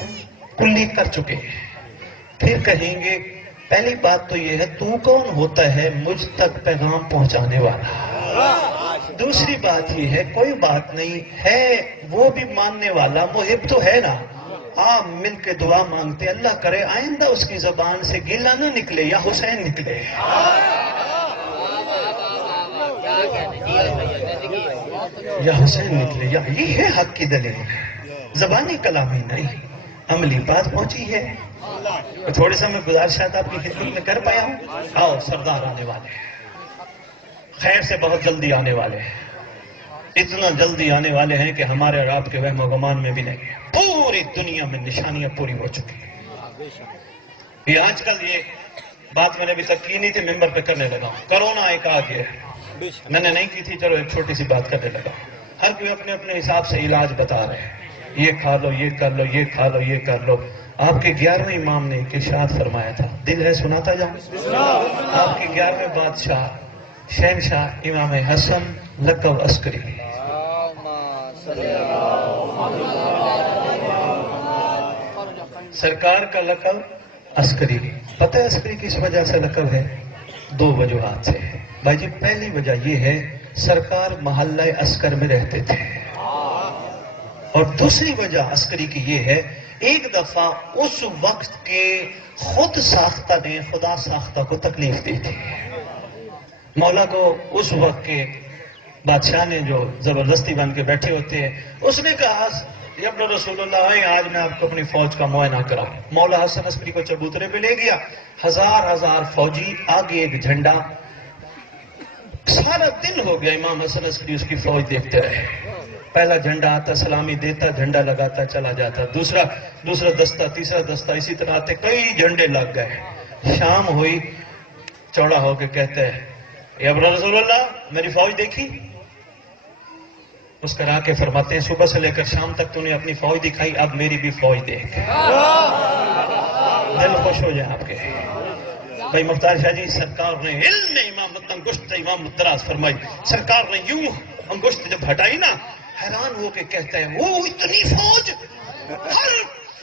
کلی کر چکے, پھر کہیں گے پہلی بات تو یہ ہے تو کون ہوتا ہے مجھ تک پیغام پہنچانے والا. دوسری بات یہ ہے کوئی بات نہیں ہے وہ بھی ماننے والا محب تو ہے نا. آپ مل کے دعا مانگتے اللہ کرے آئندہ اس کی زبان سے گلہ نہ نکلے یا حسین نکلے. یا حسین نکلے, یا یہ ہے حق کی دلیل. زبانی کلامی نہیں, عملی بات پہنچی ہے. تھوڑے سا میں گزارشات آپ کی خدمت میں کر پایا ہوں. آؤ سردار آنے والے, خیر سے بہت جلدی آنے والے ہیں. اتنا جلدی آنے والے ہیں کہ ہمارے اور آپ کے وہم و گمان میں بھی نہیں. پوری دنیا میں نشانیاں پوری ہو چکی ہیں. یہ آج کل یہ بات میں نے ابھی تک کی نہیں تھی, ممبر پہ کرنے لگا ہوں. کرونا ایک آ گیا, میں نے نہیں کی تھی, چلو ایک چھوٹی سی بات کرنے لگا. ہر کوئی اپنے اپنے حساب سے علاج بتا رہے ہیں, یہ کھا لو, یہ کر لو, یہ کھا لو, یہ کر لو. آپ کے 11ویں امام نے ایک ارشاد فرمایا تھا, دل ہے سناتا جاؤں. آپ کے 11ویں بادشاہ شہنشاہ امام حسن لقب عسکری, سرکار کا لقب عسکری. پتہ ہے عسکری کس وجہ سے لقب ہے؟ 2 وجوہات سے. بھائی جی پہلی وجہ یہ ہے سرکار محلہ عسکر میں رہتے تھے, اور دوسری وجہ عسکری کی یہ ہے ایک دفعہ اس وقت کے خود ساختہ نے خدا ساختہ کو تکلیف دی تھی. مولا کو اس وقت کے بادشاہ نے جو زبردستی بن کے بیٹھے ہوتے ہیں, اس نے کہا ابن رسول اللہ آئے آج میں آپ کو اپنی فوج کا معائنہ کراؤں. مولا حسن عسکری کو چبوترے پہ لے گیا, 1000 فوجی, آگے ایک جھنڈا. سارا دن ہو گیا امام حسن عسکری اس کی فوج دیکھتے رہے. پہلا جھنڈا آتا, سلامی دیتا, جھنڈا لگاتا, چلا جاتا. دوسرا دستہ, تیسرا دستہ, اسی طرح آتے, کئی جھنڈے لگ گئے. شام ہوئی, چوڑا ہو کے کہتے ہیں ابن رسول اللہ میری فوج دیکھی؟ مسکرا کے فرماتے ہیں صبح سے لے کر شام تک تو نے اپنی فوج دکھائی, اب میری بھی فوج دیکھ. دل خوش ہو جائے آپ کے. بھائی مختار شاہ جی سرکار نے علم امام انگشت امام دراز فرمائی. سرکار نے یوں انگشت جب ہٹائی نا, حیران ہو کے کہتے ہیں وہ اتنی فوج, ہر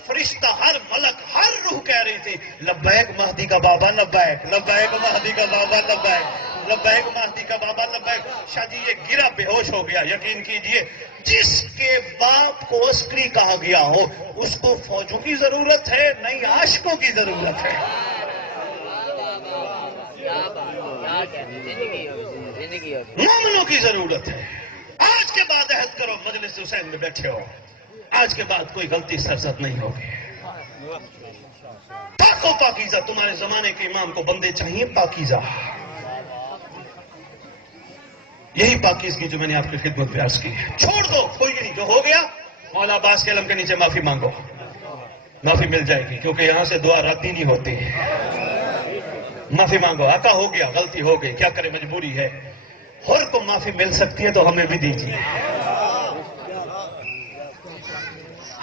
فرشتہ, ہر ملک, ہر روح کہہ رہی تھی لبیک مہدی کا بابا لبیک, لبیک مہدی کا بابا لبیک, لبیک مہدی کا بابا لبیک. شاہ جی یہ گرا بے ہوش ہو گیا. یقین کیجئے جس کے باپ کو عسکری کہا گیا ہو اس کو فوجوں کی ضرورت ہے, نہیں عاشقوں کی ضرورت ہے. مومنوں کی ضرورت ہے. آج کے بعد عہد کرو, مجلس حسین میں بیٹھے ہو, آج کے بعد کوئی غلطی سرزد نہیں ہوگی. پاک و پاکیزہ, تمہارے زمانے کے امام کو بندے چاہیے پاکیزہ. یہی پاکیزگی جو میں نے آپ کی خدمت میں عرض کی ہے. چھوڑ دو, کوئی نہیں, جو ہو گیا مولا عباس کے علم کے نیچے معافی مانگو, معافی مل جائے گی, کیونکہ یہاں سے دعا رتی نہیں ہوتی. معافی مانگو, آقا ہو گیا, غلطی ہو گئی, کیا کرے مجبوری ہے. ہر کو معافی مل سکتی ہے تو ہمیں بھی دیجیے,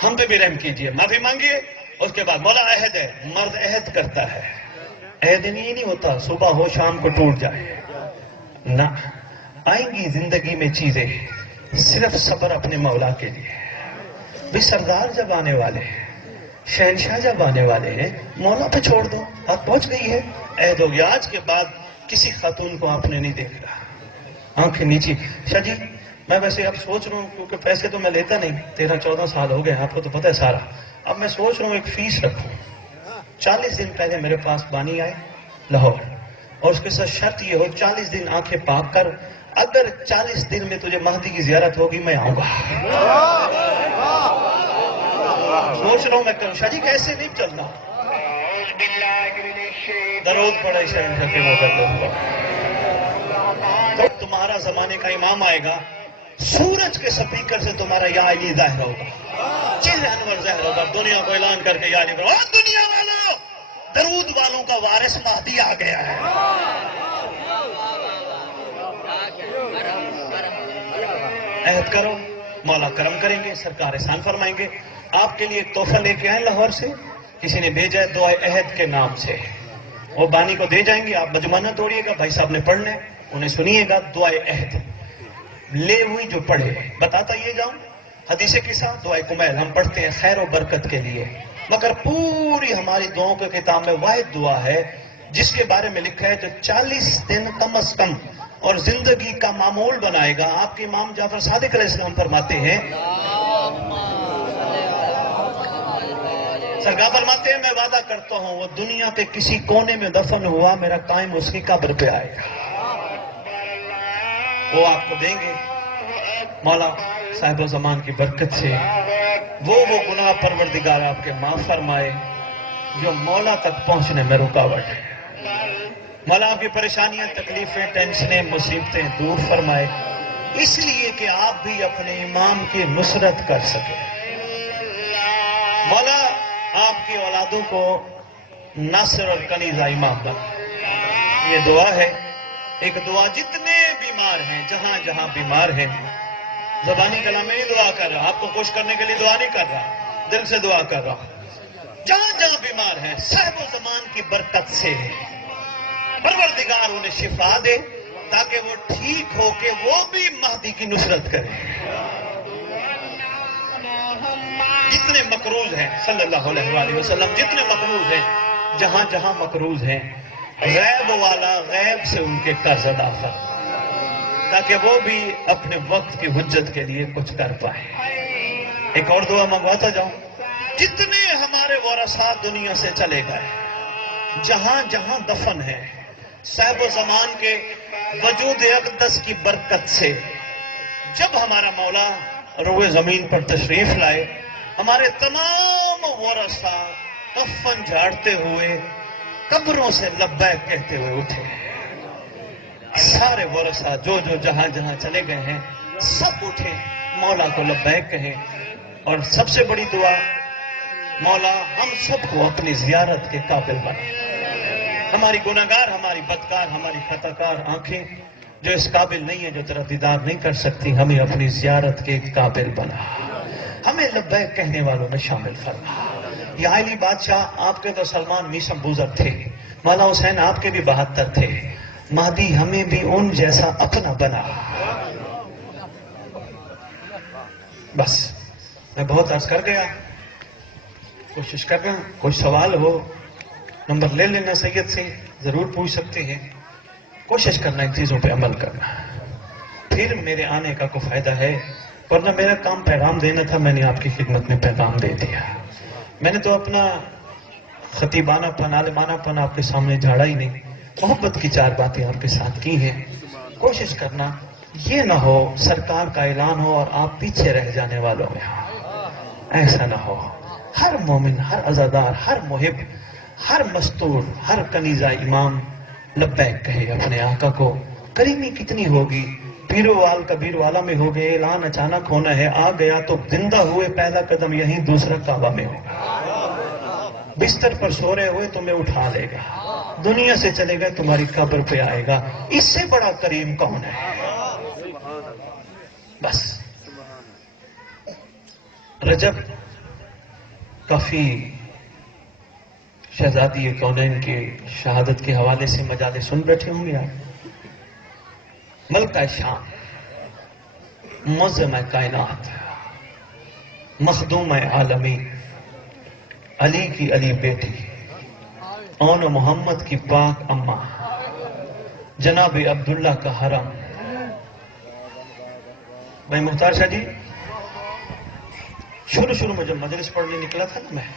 ہم پہ بھی رحم کیجیے. معافی مانگیے, اس کے بعد مولا عہد ہے, مرد عہد کرتا ہے. عہد نہیں ہوتا صبح ہو شام کو ٹوٹ جائے نہ. آئیں گی زندگی میں چیزیں, صرف صبر اپنے مولا کے لیے. بھی سردار جب آنے والے ہیں, شہنشاہ جب آنے والے ہیں, مولا پہ چھوڑ دو, آپ پہنچ گئی ہے. عہد ہو گیا, آج کے بعد کسی خاتون کو آپ نے نہیں دیکھ رہا, آنکھیں نیچی. شاہ جی میں ویسے اب سوچ رہا ہوں, کیونکہ پیسے تو میں لیتا نہیں, 13-14 سال ہو گئے, آپ کو تو پتہ ہے سارا. اب میں سوچ رہا ہوں ایک فیس رکھوں. 40 دن پہلے میرے پاس بانی آئے, لاہور، اور اس کے ساتھ شرط یہ ہو 40 دن آنکھیں پاک کر، اگر 40 دن میں تجھے مہدی کی زیارت ہوگی میں آؤں گا۔ سوچ رہا ہوں میں کروں، شاہ جی کیسے نہیں چلنا، درود پڑے شہنشاہ کے مقدس پر۔ تو تمہارا زمانے کا امام آئے گا، سورج کے سپیکر سے تمہارا یا علی ظاہر ہوگا، چہرہ انور ظاہر ہوگا، دنیا کو اعلان کر کے یا علی کرو، دنیا والوں درود والوں کا وارث مہدی آ گیا ہے۔ عہد کرو، مولا کرم کریں گے، سرکار احسان فرمائیں گے۔ آپ کے لیے ایک تحفہ لے کے آئے لاہور سے، کسی نے بھیجا ہے دعائے عہد کے نام سے، وہ بانی کو دے جائیں گے، آپ مجمع نہ توڑیے گا، بھائی صاحب نے پڑھنے انہیں سنیے گا، دعائے عہد لے ہوئی جو پڑھے۔ بتاتا یہ جاؤں حدیث کے ساتھ دعائے کمیل ہم پڑھتے ہیں خیر و برکت کے لیے، مگر پوری ہماری دعاؤں کے کتاب میں واحد دعا ہے جس کے بارے میں لکھا ہے جو 40 دن کم از کم اور زندگی کا معمول بنائے گا۔ آپ کے امام جعفر صادق علیہ السلام فرماتے ہیں، سرکار فرماتے ہیں میں وعدہ کرتا ہوں وہ دنیا کے کسی کونے میں دفن ہوا میرا قائم اس کی قبر پہ آئے گا، وہ آپ کو دیں گے۔ مولا صاحب و زمان کی برکت سے وہ گناہ پروردگار آپ کے معاف فرمائے جو مولا تک پہنچنے میں رکاوٹ ہے۔ مولا آپ کی پریشانیاں، تکلیفیں، ٹینشنیں، مصیبتیں دور فرمائے، اس لیے کہ آپ بھی اپنے امام کی نصرت کر سکے۔ مولا آپ کی اولادوں کو ناصر اور کنیزہ امام بنا، یہ دعا ہے۔ ایک دعا جتنے بیمار ہیں، جہاں جہاں بیمار ہیں، زبانی کلام میں نہیں دعا کر رہا، آپ کو خوش کرنے کے لیے دعا نہیں کر رہا، دل سے دعا کر رہا، جہاں جہاں بیمار ہیں صاحب و زمان کی برکت سے پروردگار انہیں شفا دے تاکہ وہ ٹھیک ہو کے وہ بھی مہدی کی نصرت کرے۔ جتنے مقروض ہیں صلی اللہ علیہ وآلہ وسلم، جتنے مقروض ہیں، جہاں جہاں مقروض ہیں، غیب والا غیب سے ان کے قرض ادا کر تاکہ وہ بھی اپنے وقت کی حجت کے لیے کچھ کر پائے۔ ایک اور دعا منگواتا جاؤں، جتنے ہمارے ورثاء دنیا سے چلے گئے، جہاں جہاں دفن ہیں، صاحب و زمان کے وجود اقدس کی برکت سے جب ہمارا مولا روئے زمین پر تشریف لائے، ہمارے تمام ورثاء کفن جھاڑتے ہوئے قبروں سے لبیک کہتے ہوئے اٹھے۔ سارے ورثاء جو جہاں جہاں چلے گئے ہیں سب اٹھے، مولا کو لبیک کہیں، اور سب سے بڑی دعا مولا ہم سب کو اپنی زیارت کے قابل بنا۔ ہماری گناہگار، ہماری بدکار، ہماری خطاکار آنکھیں جو اس قابل نہیں ہے، جو تیرا دیدار نہیں کر سکتی، ہمیں اپنی زیارت کے قابل بنا، ہمیں لبیک کہنے والوں میں شامل فرما۔ یا علی بادشاہ آپ کے تو سلمان میسم بوزر تھے، مولا حسین آپ کے بھی 72 تھے، مہدی ہمیں بھی ان جیسا اپنا بنا۔ بس میں بہت عرض کر گیا، کوشش کر رہا ہوں، کوئی سوال ہو نمبر لے لینا سید سے، ضرور پوچھ سکتے ہیں، کوشش کرنا ان چیزوں پہ عمل کرنا، پھر میرے آنے کا کوئی فائدہ ہے، ورنہ میرا کام پیغام دینا تھا، میں نے آپ کی خدمت میں پیغام دے دیا۔ میں نے تو اپنا خطیبانہ پن، عالمانہ پن آپ کے سامنے جھاڑا ہی نہیں، محبت کی 4 باتیں آپ کے ساتھ کی ہیں۔ کوشش کرنا یہ نہ ہو سرکار کا اعلان ہو اور آپ پیچھے رہ جانے والوں میں ہو، ایسا نہ ہو۔ ہر مومن، ہر عزادار، ہر محب، ہر مستور، ہر کنیزہ امام لبیک کہے اپنے آقا کو۔ کریمی کتنی ہوگی، پیروال کبیر والا میں ہو گئے، اعلان اچانک ہونا ہے، آ گیا تو زندہ ہوئے پہلا قدم یہیں، دوسرا کعبہ میں ہوگا، بستر پر سو رہے ہوئے تمہیں اٹھا لے گا، دنیا سے چلے گئے تمہاری قبر پہ آئے گا، اس سے بڑا کریم کون ہے؟ بس رجب کافی شہزادی کونین کی شہادت کے حوالے سے مجالے سن بیٹھے ہوں گے آپ۔ ملکہ شام، معظم کائنات، مخدوم عالمی، علی کی علی بیٹی، اون محمد کی پاک اماں، جناب عبداللہ کا حرم۔ بھائی مختار شاہ جی، شروع میں جب مجلس پڑھنے نکلا تھا نا میں،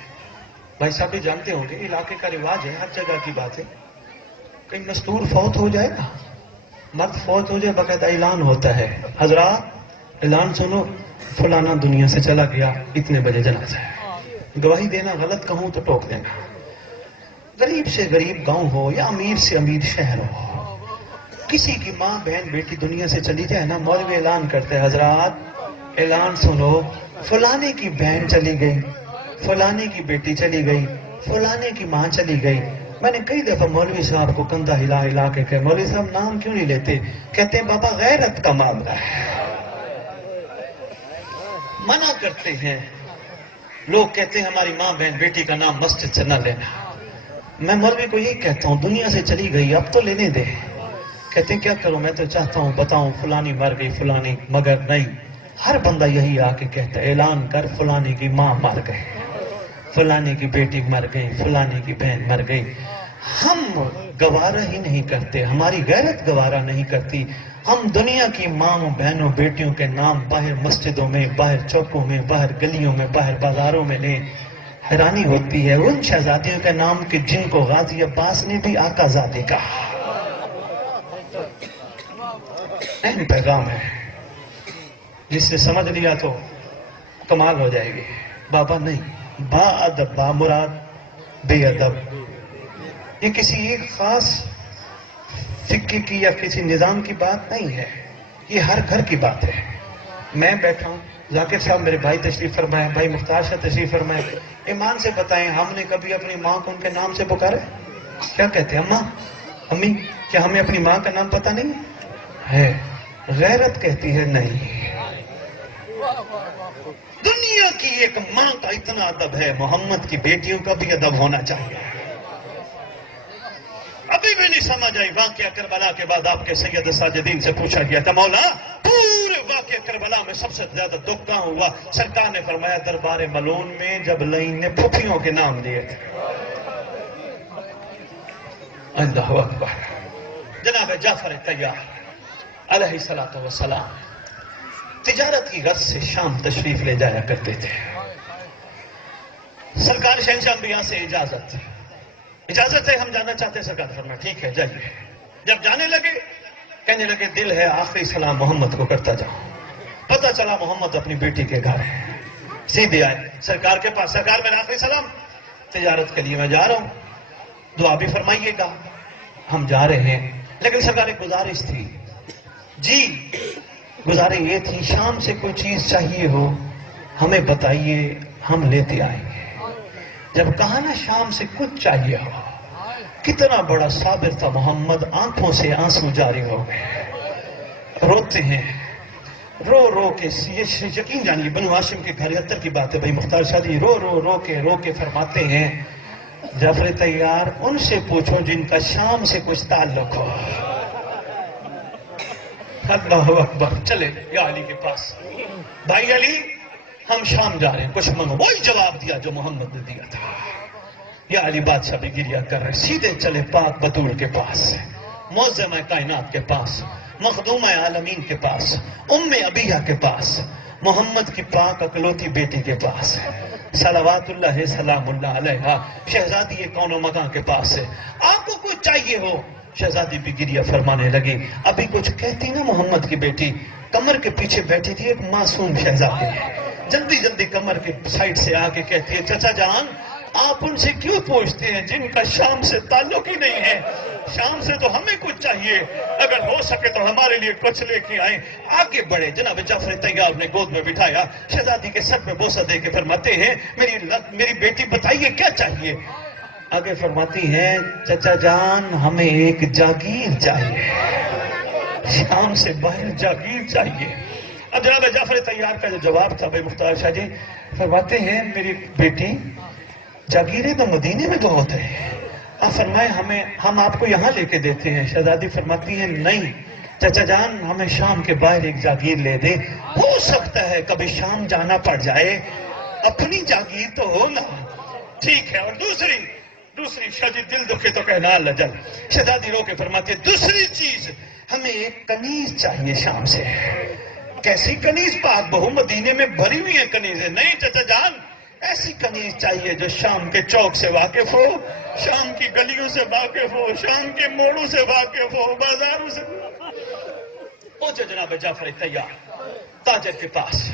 بھائی صاحب بھی جانتے ہوں گے، علاقے کا رواج ہے، ہر جگہ کی بات ہے، کہیں مستور فوت ہو جائے گا، مرد فوت ہو جائے، باقاعدہ اعلان ہوتا ہے، حضرات اعلان سنو، فلانا دنیا سے چلا گیا، اتنے بجے جنازہ ہے۔ گواہی دینا غلط کہوں تو ٹوک دینا۔ غریب سے غریب گاؤں ہو یا امیر سے امیر شہر ہو، کسی کی ماں بہن بیٹی دنیا سے چلی جائے نا، مولوی اعلان کرتے ہیں، حضرات اعلان سنو، فلانے کی بہن چلی گئی، فلانے کی بیٹی چلی گئی، فلانے کی ماں چلی گئی۔ میں نے کئی دفعہ مولوی صاحب کو کندھا ہلا ہلا کے کہا، مولوی صاحب نام کیوں نہیں لیتے؟ کہتے ہیں بابا غیرت کا معاملہ ہے، منع کرتے ہیں۔ لوگ کہتے ہیں ہماری ماں بہن بیٹی کا نام مسجد سے نہ لینا۔ میں مولوی کو یہی کہتا ہوں، دنیا سے چلی گئی اب تو لینے دے۔ کہتے ہیں کیا کروں، میں تو چاہتا ہوں بتاؤں فلانی مر گئی فلانی، مگر نہیں، ہر بندہ یہی آ کے کہتا ہے اعلان کر فلانی کی ماں مر گئی، فلانی کی بیٹی مر گئی، فلانی کی بہن مر گئی۔ ہم گوارا ہی نہیں کرتے، ہماری غیرت گوارا نہیں کرتی، ہم دنیا کی ماں بہنوں بیٹیوں کے نام باہر مسجدوں میں، باہر چوکوں میں، باہر گلیوں میں، باہر بازاروں میں لیں۔ حیرانی ہوتی ہے ان شہزادیوں کے نام کہ جن کو غازی عباس نے بھی آقا زادے کہا۔ اہم پیغام ہے، جس نے سمجھ لیا تو کمال ہو جائے گی۔ بابا نہیں، با ادب با مراد بے ادب، یہ کسی ایک خاص فقہ کی یا کسی نظام کی بات نہیں ہے، یہ ہر گھر کی بات ہے۔ میں بیٹھا ہوں، ذاکر صاحب میرے بھائی تشریف فرمائے، بھائی مختار شاہ تشریف فرمائے، ایمان سے بتائیں ہم نے کبھی اپنی ماں کو ان کے نام سے پکارا؟ کیا کہتے ہیں اماں، امی؟ کیا ہمیں اپنی ماں کا نام پتہ نہیں ہے؟ غیرت کہتی ہے نہیں۔ دنیا کی ایک ماں کا اتنا ادب ہے، محمد کی بیٹیوں کا بھی ادب ہونا چاہیے۔ ابھی بھی نہیں سمجھ آئی، واقعہ کربلا کے بعد آپ کے سید ساجدین سے پوچھا گیا تھا مولا پورے واقعہ کربلا میں سب سے زیادہ دکھ کہاں ہوا؟ سرکار نے فرمایا دربار ملون میں، جب لئین نے پھوپھیوں کے نام لیے تھے۔ اللہ اکبر۔ جناب جعفر طیار علیہ الصلوۃ والسلام تجارت کی غرض سے شام تشریف لے جایا کرتے تھے۔ سرکار شہنشاہ انبیاء سے اجازت ہے ہم جانا چاہتے ہیں۔ سرکار فرمایا ٹھیک ہے جائیے۔ جب جانے لگے کہنے لگے دل ہے آخری سلام محمد کو کرتا جاؤ۔ پتہ چلا محمد اپنی بیٹی کے گھر ہے، سیدھے آئے سرکار کے پاس، سرکار میرا آخری سلام، تجارت کے لیے میں جا رہا ہوں، دعا بھی فرمائیے گا۔ ہم جا رہے ہیں، لیکن سرکار ایک گزارش تھی۔ جی گزارش یہ تھی شام سے کوئی چیز چاہیے ہو ہمیں بتائیے، ہم لیتے آئیں گے۔ جب کہا نا شام سے کچھ چاہیے ہو، کتنا بڑا صابر تھا محمد، آنکھوں سے آنسو جاری ہو گئے، روتے ہیں، رو رو کے، یقین جانیے بنو ہاشم کے گھر 73 کی بات ہے بھائی مختار شاہ جی، رو کے فرماتے ہیں جعفر طیار ان سے پوچھو جن کا شام سے کچھ تعلق ہو۔ اللہ اکبر۔ چلے یا علی کے پاس، بھائی علی ہم شام جا رہے ہیں، کچھ منگو۔ وہی جواب دیا جو محمد نے دیا تھا۔ یا علی بادشاہ بھی گریہ کر رہے، سیدھے چلے پاک بطول کے پاس، معظم کائنات کے پاس، مخدوم عالمین کے پاس، ام ابیہ کے پاس، محمد کی پاک اکلوتی بیٹی کے پاس، صلوات اللہ سلام اللہ علیہا، شہزادی کون و مکان کے پاس ہے۔ آپ کو کچھ چاہیے ہو؟ شہزادی بھی گریہ فرمانے لگی۔ ابھی کچھ کہتی نا محمد کی بیٹی، کمر کے پیچھے بیٹھی تھی ایک معصوم شہزادی، جلدی جلدی کمر کے سائڈ سے آ کے کہتی ہے چچا جان آپ ان سے کیوں پوچھتے ہیں جن کا شام سے تعلق ہی نہیں ہے؟ شام سے تو ہمیں کچھ چاہیے، اگر ہو سکے تو ہمارے لیے کچھ لے کے آئیں۔ آگے بڑھے، جناب جعفر طیار نے گود میں بٹھایا، شہزادی کے سر پہ بوسہ دے کے فرماتے ہیں میری بیٹی بتائیے کیا چاہیے؟ آگے فرماتی ہیں چچا جان ہمیں ایک جاگیر چاہیے، شام سے باہر جاگیر چاہیے۔ اب جناب جعفر طیار کا جو جواب تھا بھائی مختار شاہ جی، فرماتے ہیں میری بیٹی جاگیریں تو مدینے میں بہت ہیں، آپ فرمائے ہم آپ کو یہاں لے کے دیتے ہیں۔ شہزادی فرماتی ہیں نہیں چچا جان ہمیں شام کے باہر ایک جاگیر لے دے، ہو سکتا ہے کبھی شام جانا پڑ جائے، اپنی جاگیر تو ہو نا۔ ٹھیک ہے، اور دوسری شاہ جی دل دکھے تو کہنا لجل۔ شہزادی رو کے فرماتی ہے دوسری چیز ہمیں ایک کنیز چاہیے شام سے۔ کیسی کنیز؟ پاک بہو مدینے میں بھری ہوئی ہے کنیزیں۔ نہیں چچا جان ایسی کنیز چاہیے جو شام کے چوک سے واقف ہو، شام کی گلیوں سے واقف ہو، شام کے موڑوں سے واقف ہو، بازاروں سے۔ پہنچے جناب جعفر تیار تاجر کے پاس،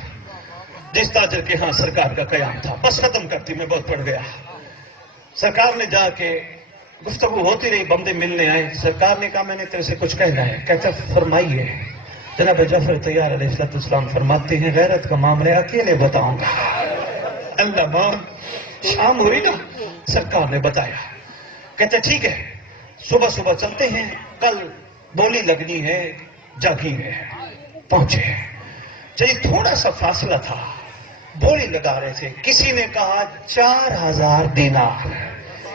جس تاجر کے ہاں سرکار کا قیام تھا۔ بس ختم کرتی، میں بہت پڑ گیا۔ سرکار نے جا کے گفتگو ہوتی رہی، بندے ملنے آئے۔ سرکار نے کہا میں نے تیرے سے کچھ کہنا ہے۔ کہتا فرمائیے۔ جناب جعفر تیار علیہ السلام فرماتے ہیں غیرت کا معاملہ اکیلے بتاؤں گا۔ اللہ مان، شام ہوئی نا، سرکار نے بتایا۔ کہتے ٹھیک ہے، صبح صبح چلتے ہیں، کل بولی لگنی ہے، جاگیر ہے۔ پہنچے، چلیے تھوڑا سا فاصلہ تھا، بولی لگا رہے تھے۔ کسی نے کہا 4000 دینار،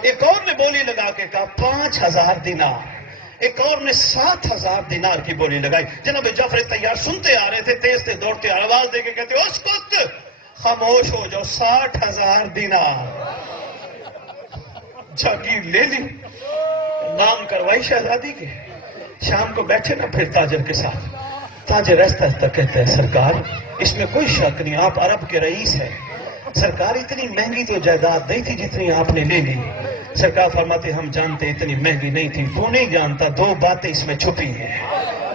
ایک اور نے بولی لگا کے کہا 5000 دینار، ایک اور نے 7000 دینار کی بولی لگائی۔ جناب جعفر تیار سنتے آ رہے تھے، تیز سے دوڑتے آواز دے کے کہتے اسکت، خاموش ہو جاؤ، 60,000 دینار۔ جاگیر لے لی، نام کروائی شہزادی کے۔ شام کو بیٹھے نا پھر تاجر کے ساتھ، تاجر ایسا ایسا کہتا ہے سرکار اس میں کوئی شک نہیں، آپ عرب کے رئیس ہیں۔ سرکار اتنی مہنگی تو جائیداد نہیں تھی جتنی آپ نے لے لی۔ سرکار فرماتے ہم جانتے اتنی مہنگی نہیں تھی، تو نہیں جانتا، 2 باتیں اس میں چھپی ہیں۔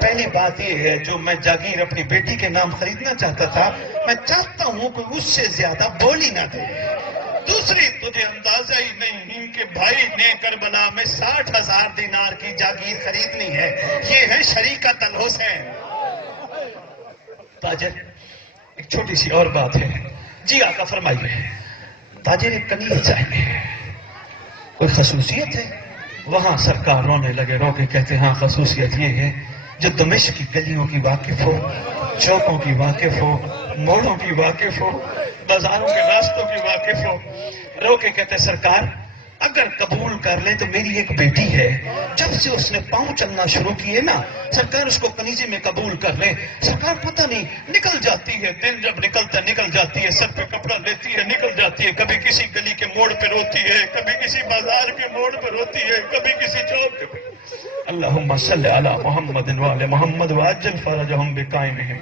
پہلی بات یہ ہے جو میں جاگیر اپنی بیٹی کے نام خریدنا چاہتا تھا، میں چاہتا ہوں کہ اس سے زیادہ بولی نہ دے۔ دوسری، تجھے اندازہ ہی نہیں کہ بھائی نے کربلا میں 60,000 دینار کی جاگیر خریدنی ہے، یہ ہے شریکت الحسین۔ تاجر ایک چھوٹی سی اور بات ہے، جی آقا فرمائیے۔ تاجر ایک کنیز چاہیے، کوئی خصوصیت ہے؟ وہاں سرکار رونے لگے، رو کے کہتے ہاں خصوصیت یہ ہے جو دمشق کی گلیوں کی واقف ہو، چوکوں کی واقف ہو، موڑوں کی واقف ہو، بازاروں کے راستوں کی واقف ہو۔ رو کے کہتے سرکار اگر قبول کر لیں تو میری ایک بیٹی ہے، جب سے اس نے پاؤں چلنا شروع کیے نا سرکار اس کو کنیزی میں قبول کر لیں۔ سرکار پتہ نہیں نکل جاتی ہے، دن جب نکلتا نکل جاتی ہے، سر پہ کپڑا لیتی ہے نکل جاتی ہے، کبھی کسی گلی کے موڑ پہ روتی ہے، کبھی کسی بازار کے موڑ پہ روتی ہے، کبھی کسی چوک پہ۔ اللہم صلی علی محمد وعلی محمد وعجل فرجہم بقائمہم۔